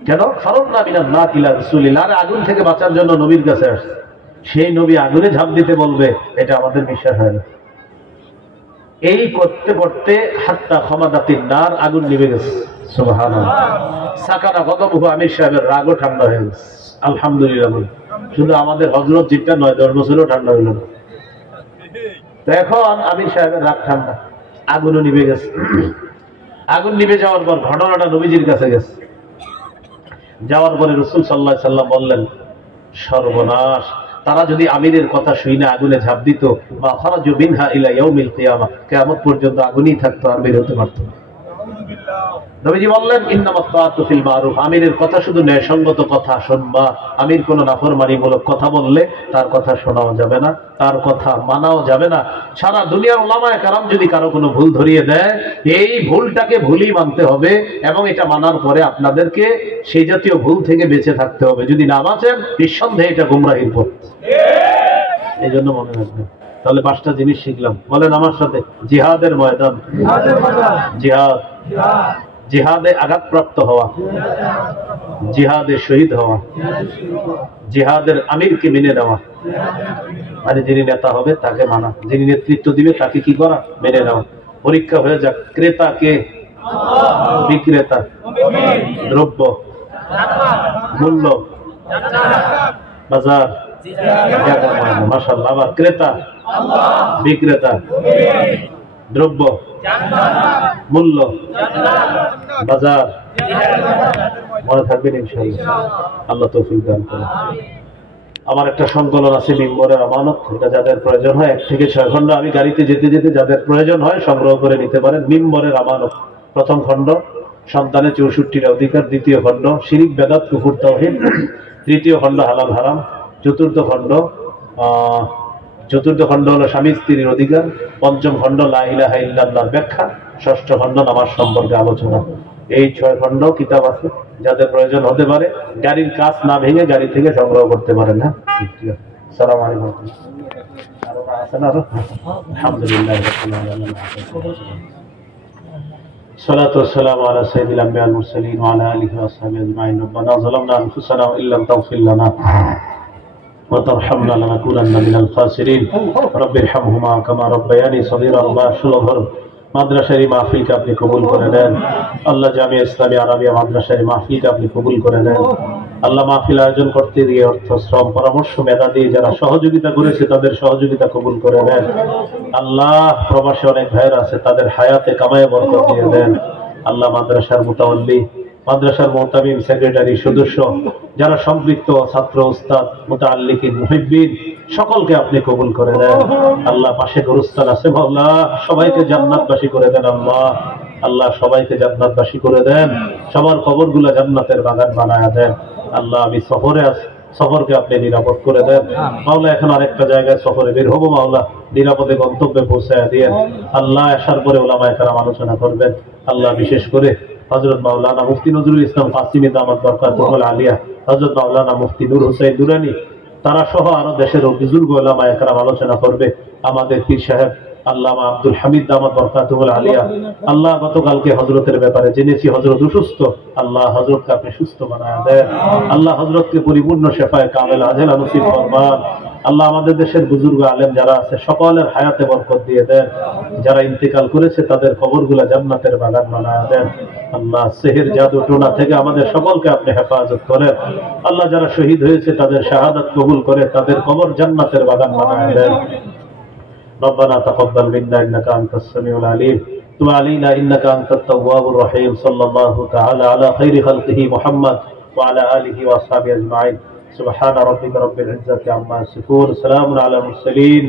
কেন? ফারান্না মিনান নার ইলা রাসূলিল্লাহ, আগুন থেকে বাঁচার জন্য নবীর কাছে আসছে, সেই নবী আগুনে ঝাঁপ দিতে বলবে, এটা আমাদের বিশ্বাস হয় না। এই করতে করতে হাত্তা খামাদাতিন নার, আগুন নিভে গেছে। সুবহানাল্লাহ। সাকানা গদবহু, আমির সাহেবের রাগও ঠান্ডা হয়ে গেছে। আলহামদুলিল্লাহ বলে। শুধু আমাদের হযরত জিতটা 9-10 বছরও ঠান্ডা হইল না। তো এখন আমির সাহেবের রাগ ঠান্ডা, আগুনও নিভে গেছে। আগুন নিভে যাওয়ার পর ঘটনাটা নবীজির কাছে গেছে। যাওয়ার পরে রাসূল সাল্লাল্লাহু আলাইহি সাল্লাম বললেন, সর্বনাশ, তারা যদি আমিরের কথা শুনে আগুনে ঝাঁপ দিত, বা খারাজু মিনহা ইলা ইয়াউমিল কিয়ামা, কিয়ামত পর্যন্ত আগুনই থাকতো, আর বের হতে পারতো না। নবীজি বললেন, ইন্নামাত তাআতু ফিল মারুফ, আমিরের কথা শুধু ন্যায়সঙ্গত কথা শুনবা। আমির কোন নাফরমানিমূলক কথা বললে তার কথা শোনাও যাবে না, তার কথা মানাও যাবে না। সারা দুনিয়ার উলামায়ে কেরাম যদি কারো কোনো ভুল ধরিয়ে দেয়, এই ভুলটাকে ভুলই মানতে হবে, এবং এটা মানার পরে আপনাদেরকে সেই জাতীয় ভুল থেকে বেঁচে থাকতে হবে। যদি না বাঁচেন, নিঃসন্দেহে এটা গুমরাহির পথ। এই জন্য মনে রাখবেন। তাহলে 5টা জিনিস শিখলাম, বলেন আমার সাথে। জিহাদের ময়দান, জিহাদ, জিহাদে আঘাতপ্রাপ্ত হওয়া, জিহাদে শহীদ হওয়া, জিহাদের আমিরকে মেনে নেওয়া, মানে যিনি নেতা হবে তাকে মানা, যিনি নেতৃত্ব দিবে তাকে কি করা? মেনে নেওয়া। পরীক্ষা হয়ে যাক, ক্রেতা কে? বিক্রেতা, দ্রব্য, মূল্য, বাজার, মাশাআল্লাহ। আবার ক্রেতা, বিক্রেতা, দ্রব্য, মূল্য, বাজার, মনে থাকবেন ইনশাআল্লাহ। আল্লাহ তৌফিক দান করুন। আমার একটা সংকলন আছে মিম্বরের আমানত, এটা যাদের প্রয়োজন হয় 1 থেকে 6 খন্ড, আমি গাড়িতে যেতে যেতে যাদের প্রয়োজন হয় সংগ্রহ করে নিতে পারেন। মিম্বরের আমানত, প্রথম খণ্ড সন্তানের 64টা অধিকার, দ্বিতীয় খণ্ড শিরিক বেদাত কুফর তাওহীদ, তৃতীয় খণ্ড হালাল হারাম, চতুর্থ খণ্ড হলো স্বামী স্ত্রীর অধিকার, পঞ্চম খণ্ড লা ইলাহা ইল্লাল্লাহর ব্যাখ্যা, ষষ্ঠ খণ্ড নামাজ সম্পর্কে আলোচনা। এই 6 খণ্ড কিতাব আছে, যাদের প্রয়োজন হতে পারে গাড়ির কাজ না ভেঙে গাড়ি থেকে সংগ্রহ করতে পারেন। হ্যাঁ, আসসালামু আলাইকুম। আলহামদুলিল্লাহ, الصلاة والسلام على سيد الأنبياء والمرسلين وعلى آله وأصحابه أجمعين. ربنا ظلمنا أنفسنا وإن لم تغفر لنا وترحمنا لنكونن من الخاسرين. رب ارحمهما كما ربياني صغيرا. الله شلوغر মাদ্রাসারি মাহফিলকে আপনি কবুল করে নেন। আল্লাহ জামিয়া ইসলামী আরাবিয়া মাদ্রাসারি মাহফিলকে আপনি কবুল করে নেন। আল্লাহ মাহফিল আয়োজন করতে দিয়ে অর্থ, শ্রম, পরামর্শ, মেধা দিয়ে যারা সহযোগিতা করেছে তাদের সহযোগিতা কবুল করে নেন। আল্লাহ প্রবাসী অনেক ভাইয়েরা আছে, তাদের হায়াতে কামায়ে বরকত দিয়ে দেন। আল্লাহ মাদ্রাসার মুতাওয়াল্লি, মাদ্রাসার মুহতামিম, সেক্রেটারি, সদস্য, যারা সম্পৃক্ত, ছাত্র, উস্তাদ, মুতাআল্লিকিন, মুহিব্বিন, সকলকে আপনি কবুল করে দেন। আল্লাহ পাশে গোরস্থান আছে মাওলা, সবাইকে জান্নাতবাসী করে দেন। আল্লাহ সবাইকে জান্নাতবাসী করে দেন, সবার কবরগুলো জান্নাতের বাগান বানায়া দেন। আল্লাহ আমি সফরে আছি, সফরকে আপনি নিরাপদ করে দেন মাওলা। এখন আরেকটা জায়গায় সফরে বের হবো মাওলা, নিরাপদে গন্তব্যে পৌঁছায় দিয়ে আল্লাহ। আসার পরে ওলামায়ে কেরাম আলোচনা করবেন। আল্লাহ বিশেষ করে হযরত মাওলানা মুফতি নজরুল ইসলাম কাসিমি দামাত বরকাতুহুল আলিয়া, হযরত মাওলানা মুফতি নূর হোসেন দুরানি, তারা সহ আরো দেশের বুজুর্গ ওলামায়ে কেরাম আলোচনা করবে। আমাদের পীর সাহেব আল্লামা আব্দুল হামিদ দামাত বরকাতুহুল আলিয়া, আল্লাহ গতকালকে হযরতের ব্যাপারে জেনেছি হযরত অসুস্থ, আল্লাহ হযরতকে আপনি সুস্থ বানায় দেন। আল্লাহ হযরতকে পরিপূর্ণ শেফায়ে কামেল আজেলা নসিব ফরমান। আল্লাহ আমাদের দেশের বুজুর্গ আলেম যারা আছে সকলের হায়াতে বরকত দিয়ে দেন। যারা ইন্তেকাল করেছে তাদের কবরগুলো জান্নাতের বাগান বানায় দেন। আল্লাহ সেহের জাদু টোনা থেকে আমাদের সকলকে আপনি হেফাজত করেন। আল্লাহ যারা শহীদ হয়েছে তাদের শাহাদাত কবুল করে তাদের কবর জান্নাতের বাগান বানায় দেন। ربنا تقبل منا إنك أنت السميع العليم تب علينا إنك أنت التواب الرحيم. صلى الله تعالى على خير خلقه محمد وعلى آله وأصحابه أجمعين. سبحان ربك رب العزة عما يصفون، سلام على المرسلين.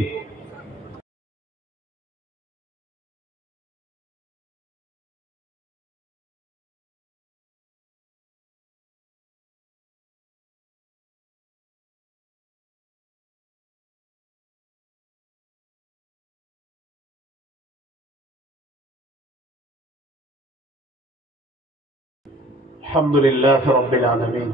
আলহামদুলিল্লাহ রাব্বিল আলামিন।